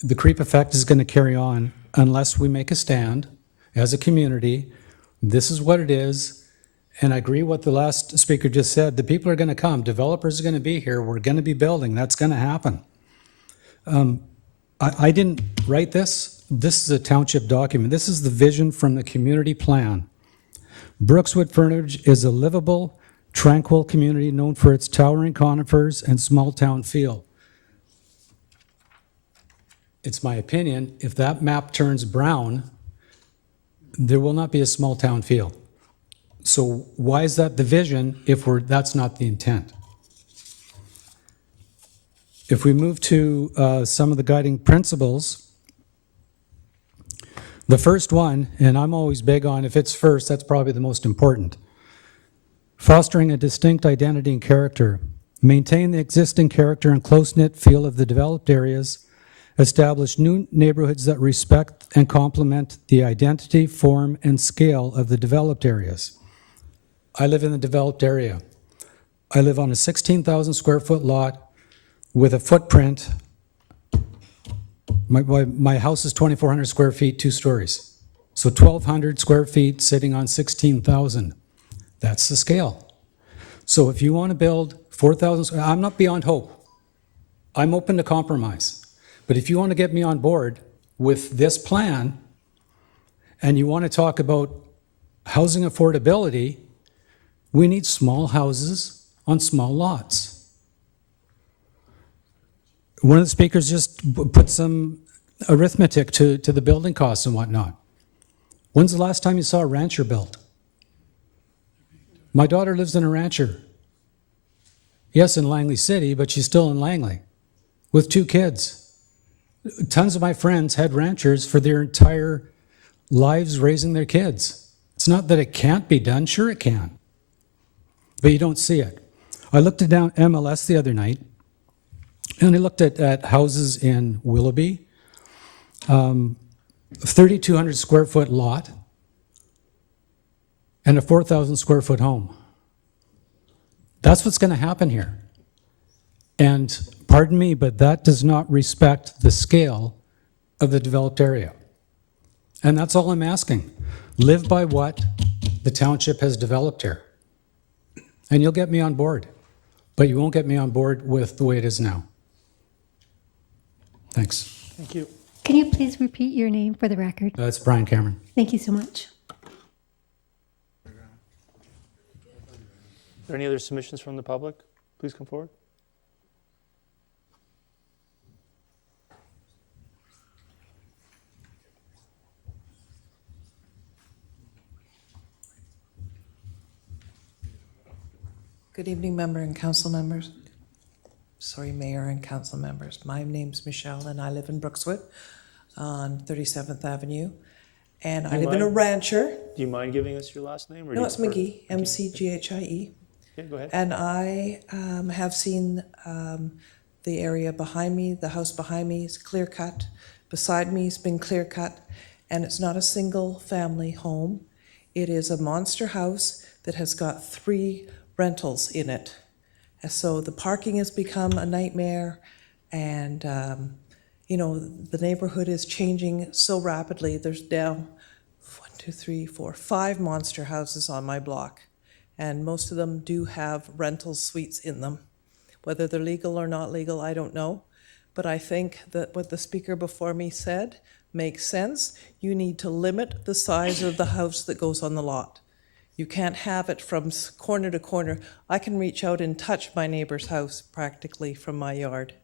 The creep effect is going to carry on unless we make a stand as a community. This is what it is. And I agree what the last speaker just said. The people are going to come. Developers are going to be here. We're going to be building. That's going to happen. I didn't write this. This is a township document. This is the vision from the community plan. Brookswood Frontage is a livable, tranquil community known for its towering conifers and small town feel. It's my opinion, if that map turns brown, there will not be a small town feel. So why is that the vision if that's not the intent? If we move to some of the guiding principles, the first one, and I'm always big on, if it's first, that's probably the most important. Fostering a distinct identity and character. Maintain the existing character and close-knit feel of the developed areas. Establish new neighborhoods that respect and complement the identity, form, and scale of the developed areas. I live in the developed area. I live on a 16,000 square foot lot with a footprint. My house is 2,400 square feet, 2 stories. So 1,200 square feet sitting on 16,000. That's the scale. So if you want to build 4,000, I'm not beyond hope. I'm open to compromise. But if you want to get me on board with this plan and you want to talk about housing affordability, we need small houses on small lots. One of the speakers just put some arithmetic to the building costs and whatnot. When's the last time you saw a rancher built? My daughter lives in a rancher. Yes, in Langley City, but she's still in Langley with 2 kids. Tons of my friends had ranchers for their entire lives raising their kids. It's not that it can't be done. Sure it can. But you don't see it. I looked at down MLS the other night, and I looked at houses in Willoughby, 3,200 square foot lot, and a 4,000 square foot home. That's what's going to happen here. And pardon me, but that does not respect the scale of the developed area. And that's all I'm asking. Live by what the township has developed here. And you'll get me on board. But you won't get me on board with the way it is now. Thanks. Thank you. Can you please repeat your name for the record? It's Brian Cameron. Thank you so much. Are there any other submissions from the public? Please come forward. Good evening, Member and Council members. Sorry, Mayor and Council members. My name's Michelle and I live in Brookswood on 37th Avenue. And I live in a rancher. Do you mind giving us your last name? Or do No, you it's prefer- McGee, McGhie. Okay, go ahead. And I have seen the area behind me, the house behind me is clear cut. Beside me has been clear cut. And it's not a single family home. It is a monster house that has got 3 rentals in it. And so the parking has become a nightmare, and you know, the neighborhood is changing so rapidly. There's now 5 monster houses on my block, and most of them do have rental suites in them. Whether they're legal or not legal, I don't know, but I think that what the speaker before me said makes sense. You need to limit the size of the house that goes on the lot. You can't have it from corner to corner. I can reach out and touch my neighbor's house practically from my yard.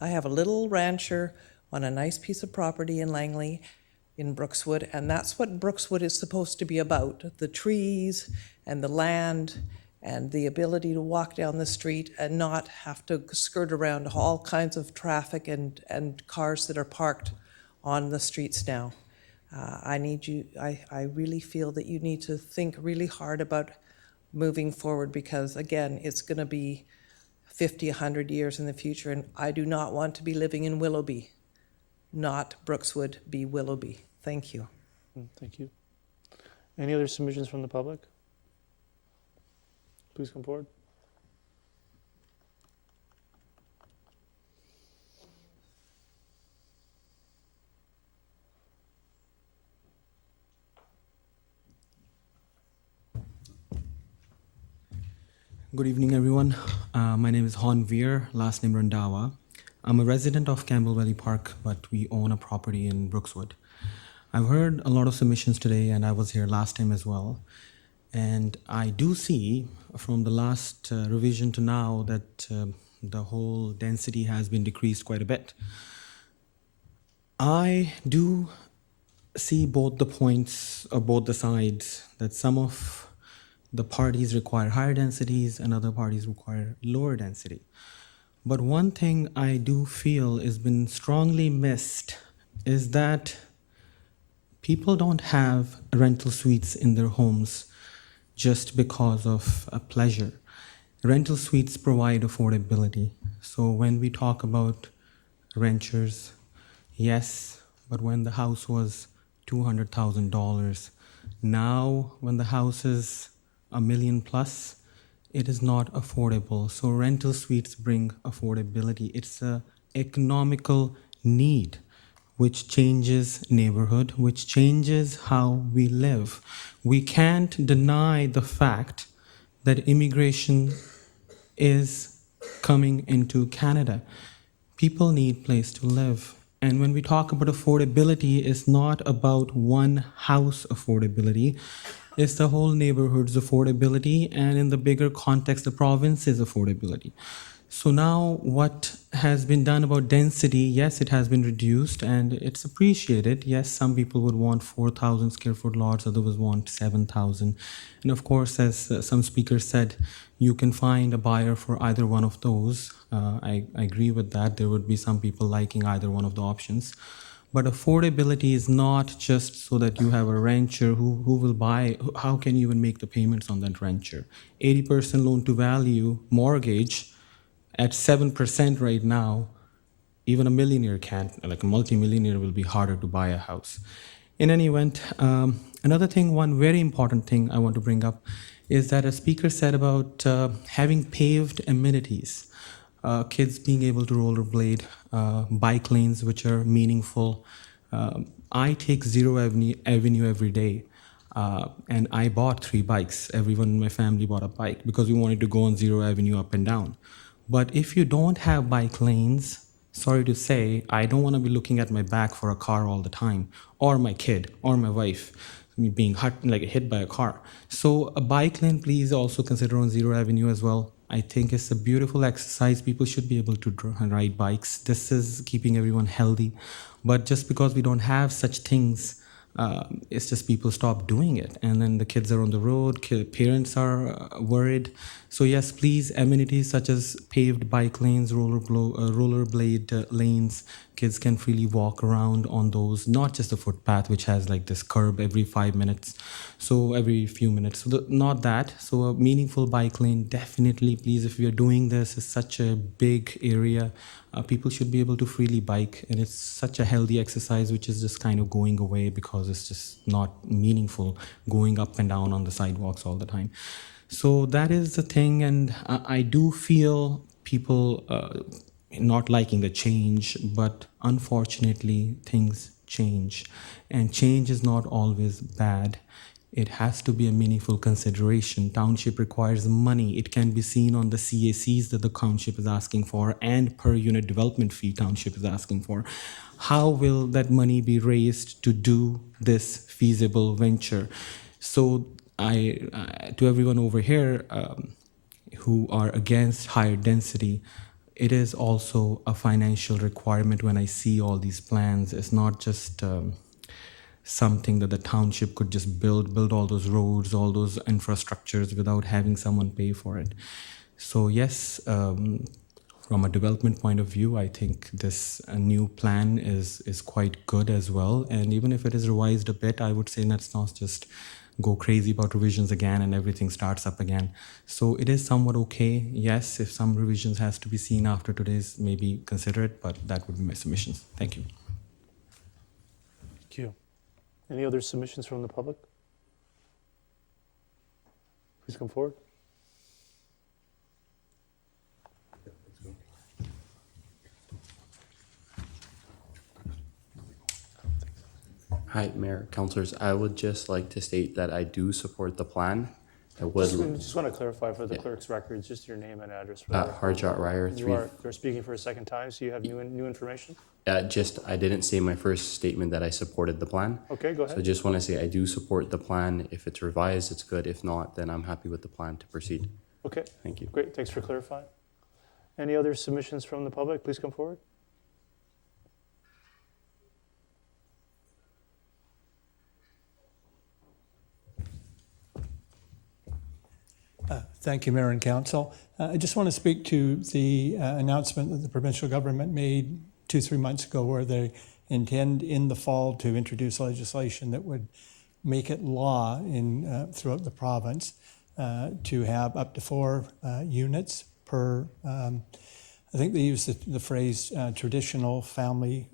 I have a little rancher on a nice piece of property in Langley in Brookswood, and that's what Brookswood is supposed to be about, the trees and the land and the ability to walk down the street and not have to skirt around all kinds of traffic and cars that are parked on the streets now. I really feel that you need to think really hard about moving forward, because again, it's going to be 50, 100 years in the future, and I do not want to be living in Willoughby, not Brookswood, be Willoughby. Thank you. Thank you. Any other submissions from the public? Please come forward. Good evening, everyone. My name is Han Veer, last name Randawa. I'm a resident of Campbell Valley Park, but we own a property in Brookswood. I've heard a lot of submissions today, and I was here last time as well. And I do see from the last revision to now that the whole density has been decreased quite a bit. I do see both the points, or both the sides, that some of the parties require higher densities and other parties require lower density. But one thing I do feel has been strongly missed is that people don't have rental suites in their homes just because of a pleasure. Rental suites provide affordability. So when we talk about renters, yes, but when the house was $200,000, now when the house is $1 million plus, it is not affordable. So rental suites bring affordability. It's an economical need, which changes neighborhood, which changes how we live. We can't deny the fact that immigration is coming into Canada. People need place to live. And when we talk about affordability, it's not about one house affordability. It's the whole neighborhood's affordability, and in the bigger context, the province's affordability. So now what has been done about density, yes, it has been reduced and it's appreciated. Yes, some people would want 4,000 square foot lots, others want 7,000. And of course, as some speakers said, you can find a buyer for either one of those. I agree with that. There would be some people liking either one of the options. But affordability is not just so that you have a rancher who will buy. How can you even make the payments on that rancher? 80% loan to value mortgage at 7% right now, even a millionaire can't, like a multimillionaire will be harder to buy a house. In any event, another thing, one very important thing I want to bring up is that a speaker said about having paved amenities. Kids being able to rollerblade, bike lanes which are meaningful. I take Zero Avenue every day, and I bought 3 bikes. Everyone in my family bought a bike because we wanted to go on Zero Avenue up and down. But if you don't have bike lanes, sorry to say, I don't want to be looking at my back for a car all the time, or my kid, or my wife being hit by a car. So a bike lane, please also consider on Zero Avenue as well. I think it's a beautiful exercise. People should be able to ride bikes. This is keeping everyone healthy. But just because we don't have such things, It's just people stop doing it, and then the kids are on the road, parents are worried. So yes, please, amenities such as paved bike lanes, rollerblade lanes, kids can freely walk around on those, not just a footpath which has like this curb every 5 minutes, so every few minutes. So not that. So a meaningful bike lane, definitely, please, if we are doing this, it's such a big area. People should be able to freely bike, and it's such a healthy exercise which is just kind of going away because it's just not meaningful going up and down on the sidewalks all the time. So that is the thing, and I do feel people not liking the change, but unfortunately things change, and change is not always bad. It has to be a meaningful consideration. Township requires money. It can be seen on the CACs that the township is asking for and per unit development fee township is asking for. How will that money be raised to do this feasible venture? So to everyone over here who are against higher density, it is also a financial requirement when I see all these plans. It's not just something that the township could just build all those roads, all those infrastructures without having someone pay for it. So yes, from a development point of view, I think this new plan is quite good as well. And even if it is revised a bit, I would say let's not just go crazy about revisions again and everything starts up again. So it is somewhat okay. Yes, if some revisions has to be seen after today's, maybe consider it, but that would be my submissions. Thank you. Thank you. Any other submissions from the public? Please come forward. Hi, Mayor, Councilors. I would just like to state that I do support the plan. I would Just want to clarify for the clerk's records, just your name and address. For Harjot Ray. You're speaking for a second time, so you have new information? I didn't say my first statement that I supported the plan. Okay, go ahead. So I just want to say I do support the plan. If it's revised, it's good. If not, then I'm happy with the plan to proceed. Okay. Thank you. Great, thanks for clarifying. Any other submissions from the public? Please come forward. Thank you, Mayor and Council. I just want to speak to the announcement that the provincial government made 2-3 months ago where they intend in the fall to introduce legislation that would make it law throughout the province to have up to 4 units per, I think they use the phrase traditional family,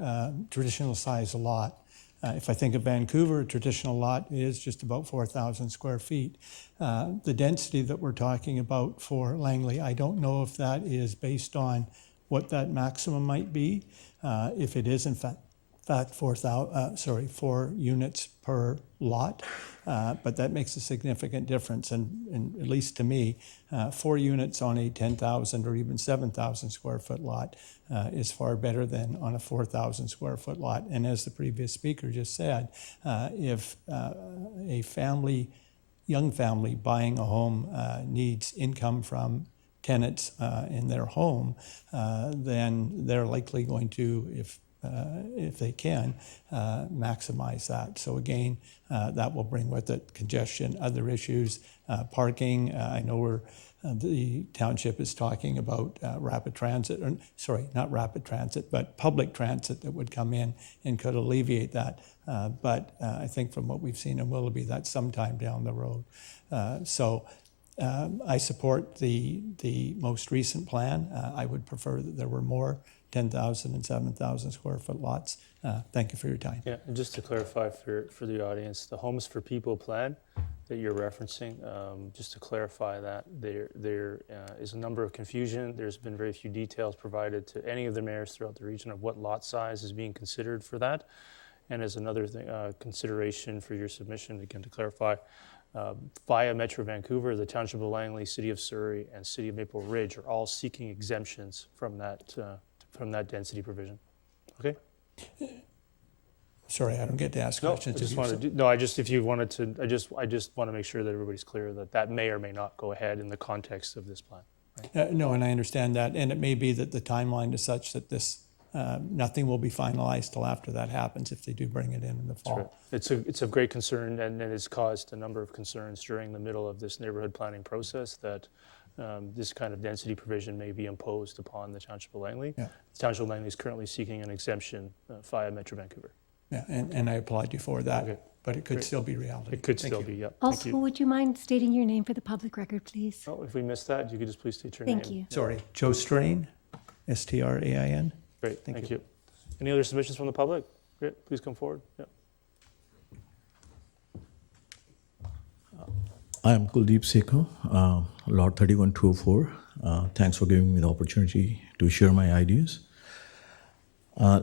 traditional size lot. If I think of Vancouver, a traditional lot is just about 4,000 square feet. The density that we're talking about for Langley, I don't know if that is based on what that maximum might be. If it is in fact 4 units per lot, but that makes a significant difference. And at least to me, 4 units on a 10,000 or even 7,000 square foot lot is far better than on a 4,000 square foot lot. And as the previous speaker just said, if a young family buying a home needs income from tenants in their home, then they're likely going to, if they can, maximize that. So again, that will bring with it congestion, other issues, parking. I know the township is talking about rapid transit, or sorry, not rapid transit, but public transit that would come in and could alleviate that. But I think from what we've seen in Willoughby, that's sometime down the road. So I support the most recent plan. I would prefer that there were more 10,000 and 7,000 square foot lots. Thank you for your time. Yeah, and just to clarify for the audience, the Homes for People plan that you're referencing, just to clarify that there is a number of confusion. There's been very few details provided to any of the mayors throughout the region of what lot size is being considered for that. And as another thing, consideration for your submission, again to clarify, via Metro Vancouver, the Township of Langley, City of Surrey, and City of Maple Ridge are all seeking exemptions from that density provision. Okay. Sorry, I don't get to ask questions. I just want to make sure that everybody's clear that may or may not go ahead in the context of this plan. Right? No, and I understand that, and it may be that the timeline is such that this nothing will be finalized till after that happens if they do bring it in the fall. Right. It's of great concern, and it's caused a number of concerns during the middle of this neighborhood planning process that this kind of density provision may be imposed upon the Township of Langley. Yeah. The Township of Langley is currently seeking an exemption via Metro Vancouver. Yeah, and I applaud you for that, Okay. but it could Great. still be reality. It could Thank still you. be, yep. Thank Also, you. would you mind stating your name for the public record, please? Oh, if we missed that, you could just please state your name. Thank you. Sorry, Joe Strain, Strain. Great, thank you. Any other submissions from the public? Great, please come forward. Yep. I am Kuldeep Sekho, Lot 31204. Thanks for giving me the opportunity to share my ideas.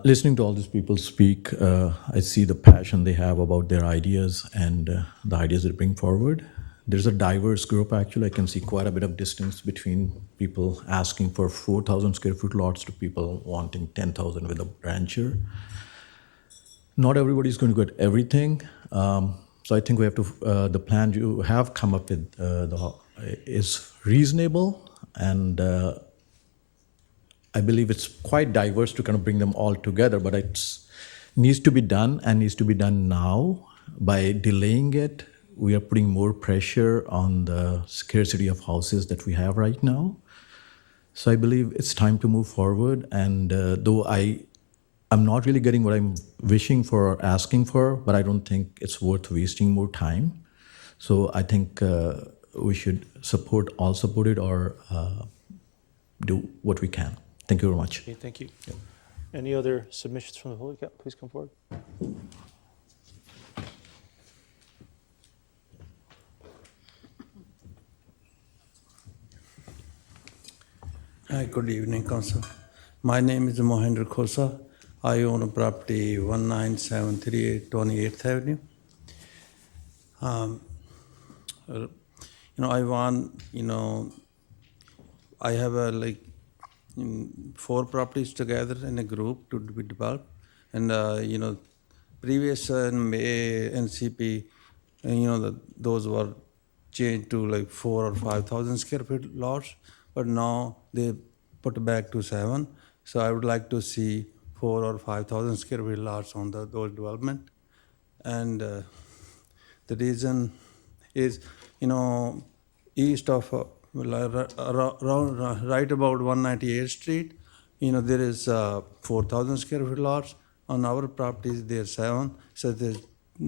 Listening to all these people speak, I see the passion they have about their ideas and the ideas they bring forward. There's a diverse group, actually. I can see quite a bit of distance between people asking for 4,000 square foot lots to people wanting 10,000 with a rancher. Not everybody's going to get everything. So I think we have to, the plan you have come up with is reasonable, and I believe it's quite diverse to kind of bring them all together, but it needs to be done and needs to be done now. By delaying it, we are putting more pressure on the scarcity of houses that we have right now. So I believe it's time to move forward, and though I'm not really getting what I'm wishing for or asking for, but I don't think it's worth wasting more time. So I think we should support it or do what we can. Thank you very much. Okay, thank you. Yep. Any other submissions from the public? Yeah, please come forward. Hi, good evening, Council. My name is Mohinder Khosa. I own a property 19738 28th Avenue. I want, I have four properties together in a group to be developed. And, previous May NCP, those were changed to like 4,000 or 5,000 square feet lots, but now they put back to 7. So I would like to see 4,000 or 5,000 square feet lots on those development. And the reason is, east of, right about 198th Street, there is 4,000 square feet lots. On our properties, there's 7. So there's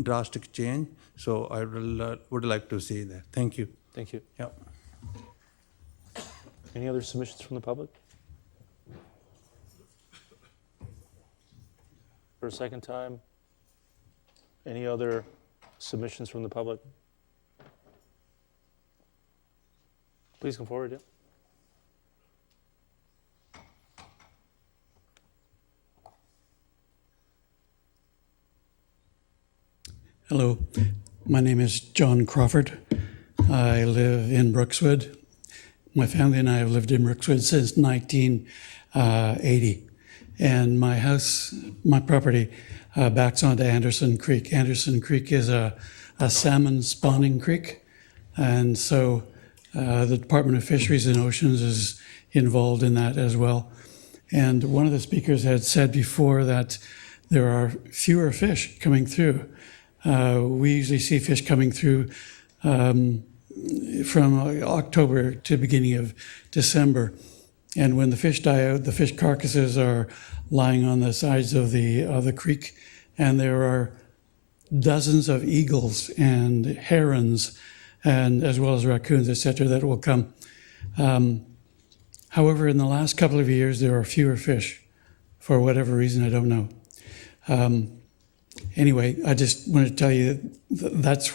drastic change. So I would like to see that. Thank you. Thank you. Yep. Any other submissions from the public? For a second time, any other submissions from the public? Please come forward, yeah. Hello, my name is John Crawford. I live in Brookswood. My family and I have lived in Brookswood since 1980. And my house, my property, backs onto Anderson Creek. Anderson Creek is a salmon spawning creek. And so the Department of Fisheries and Oceans is involved in that as well. And one of the speakers had said before that there are fewer fish coming through. We usually see fish coming through from October to beginning of December. And when the fish die out, the fish carcasses are lying on the sides of the creek, and there are dozens of eagles and herons, and as well as raccoons, etc., that will come. However, in the last couple of years, there are fewer fish, for whatever reason, I don't know. Anyway, I just want to tell you that's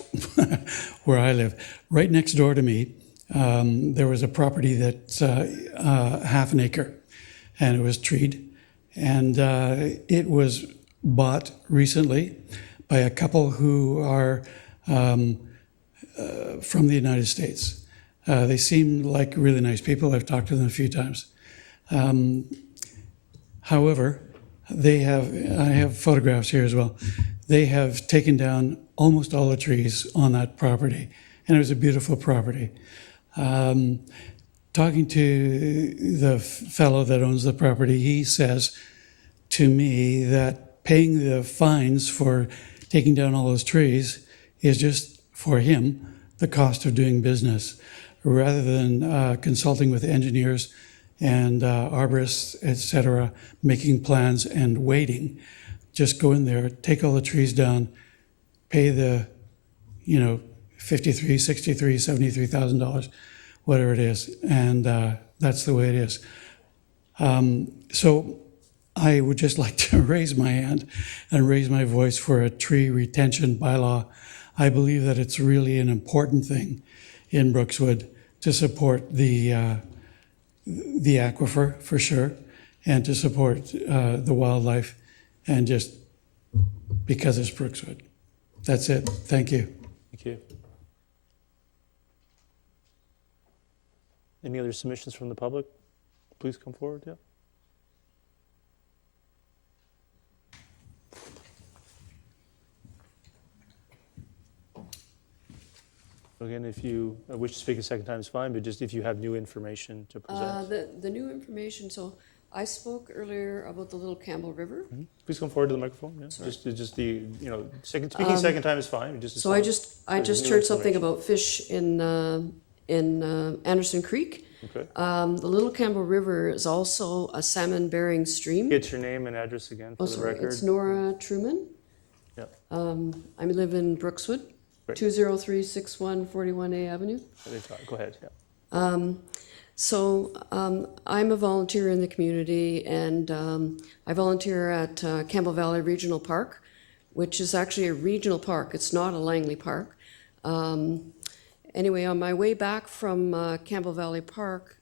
where I live. Right next door to me, there was a property that's half an acre, and it was treed. And it was bought recently by a couple who are from the United States. They seem like really nice people. I've talked to them a few times. However, I have photographs here as well. They have taken down almost all the trees on that property, and it was a beautiful property. Talking to the fellow that owns the property, he says to me that paying the fines for taking down all those trees is just, for him, the cost of doing business, rather than consulting with engineers and arborists, et cetera, making plans and waiting. Just go in there, take all the trees down, pay the, $53,000, $63,000, $73,000, whatever it is, and that's the way it is. So I would just like to raise my hand and raise my voice for a tree retention bylaw. I believe that it's really an important thing in Brookswood to support the aquifer, for sure, and to support the wildlife, and just because it's Brookswood. That's it. Thank you. Thank you. Any other submissions from the public? Please come forward. Yeah. Again, if you wish to speak a second time, is fine, but just if you have new information to present. The new information, so I spoke earlier about the Little Campbell River. Please come forward to the microphone. Yeah. Just the, speaking second time is fine. So I just heard something about fish in Anderson Creek. Okay. The Little Campbell River is also a salmon-bearing stream. Get your name and address again for the record. It's Nora Truman. Yep. I live in Brookswood. Great. 20361 41A Avenue. Go ahead. Yeah. I'm a volunteer in the community, and I volunteer at Campbell Valley Regional Park, which is actually a regional park. It's not a Langley Park. Anyway, on my way back from Campbell Valley Park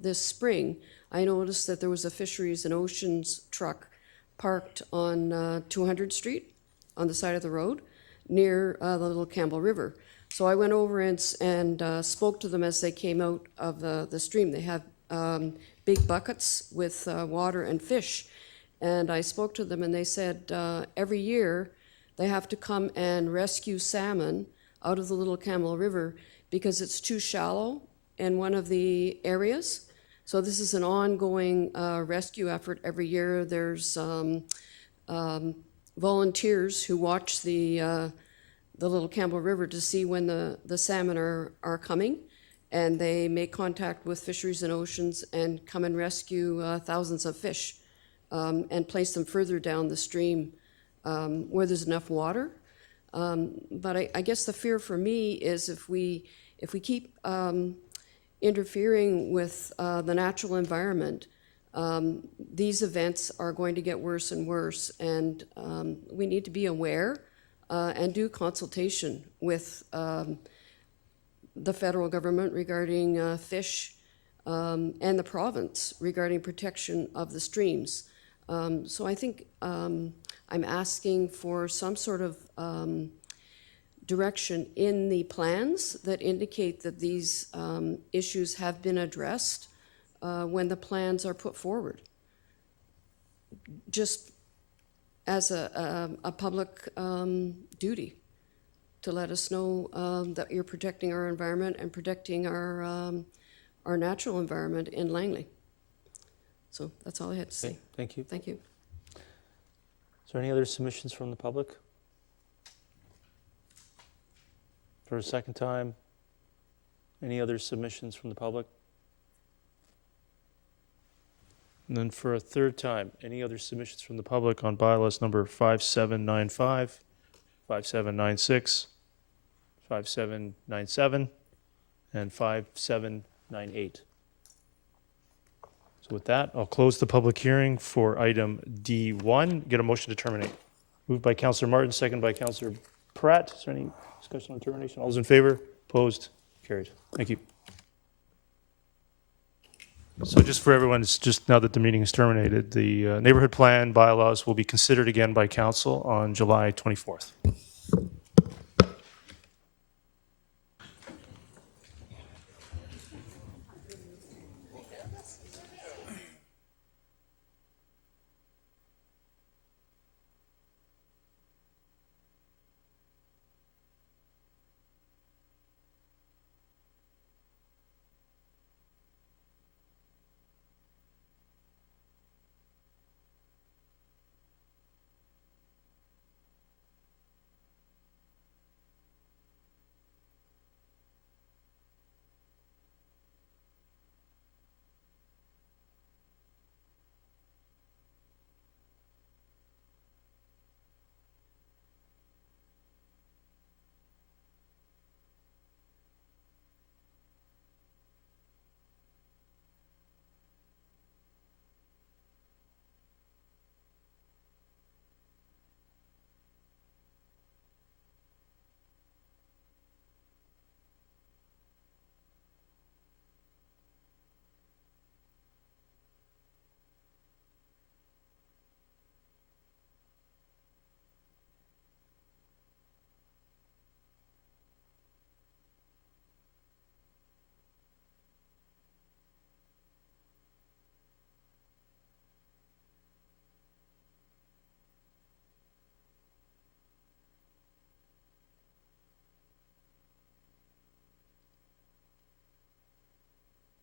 this spring, I noticed that there was a Fisheries and Oceans truck parked on 200 Street on the side of the road, near the Little Campbell River. So I went over and spoke to them as they came out of the stream. They have big buckets with water and fish. And I spoke to them, and they said every year they have to come and rescue salmon out of the Little Campbell River because it's too shallow in one of the areas. So this is an ongoing rescue effort every year. There's volunteers who watch the Little Campbell River to see when the salmon are coming, and they make contact with Fisheries and Oceans and come and rescue thousands of fish and place them further down the stream where there's enough water. But I guess the fear for me is if we keep interfering with the natural environment, these events are going to get worse and worse, and we need to be aware and do consultation with the federal government regarding fish and the province regarding protection of the streams. So I think I'm asking for some sort of direction in the plans that indicate that these issues have been addressed when the plans are put forward. Just as a public duty to let us know that you're protecting our environment and protecting our natural environment in Langley. So that's all I had to say. Okay, thank you. Thank you. Is there any other submissions from the public? For a second time, any other submissions from the public? And then for a third time, any other submissions from the public on bylaws number 5795, 5796, 5797, and 5798? So with that, I'll close the public hearing for item D1. Get a motion to terminate. Moved by Councillor Martin, second by Councillor Pratt. Is there any discussion on termination? All those in favor? Opposed? Carried. Thank you. So just for everyone, it's just now that the meeting is terminated, the neighborhood plan bylaws will be considered again by council on July 24th.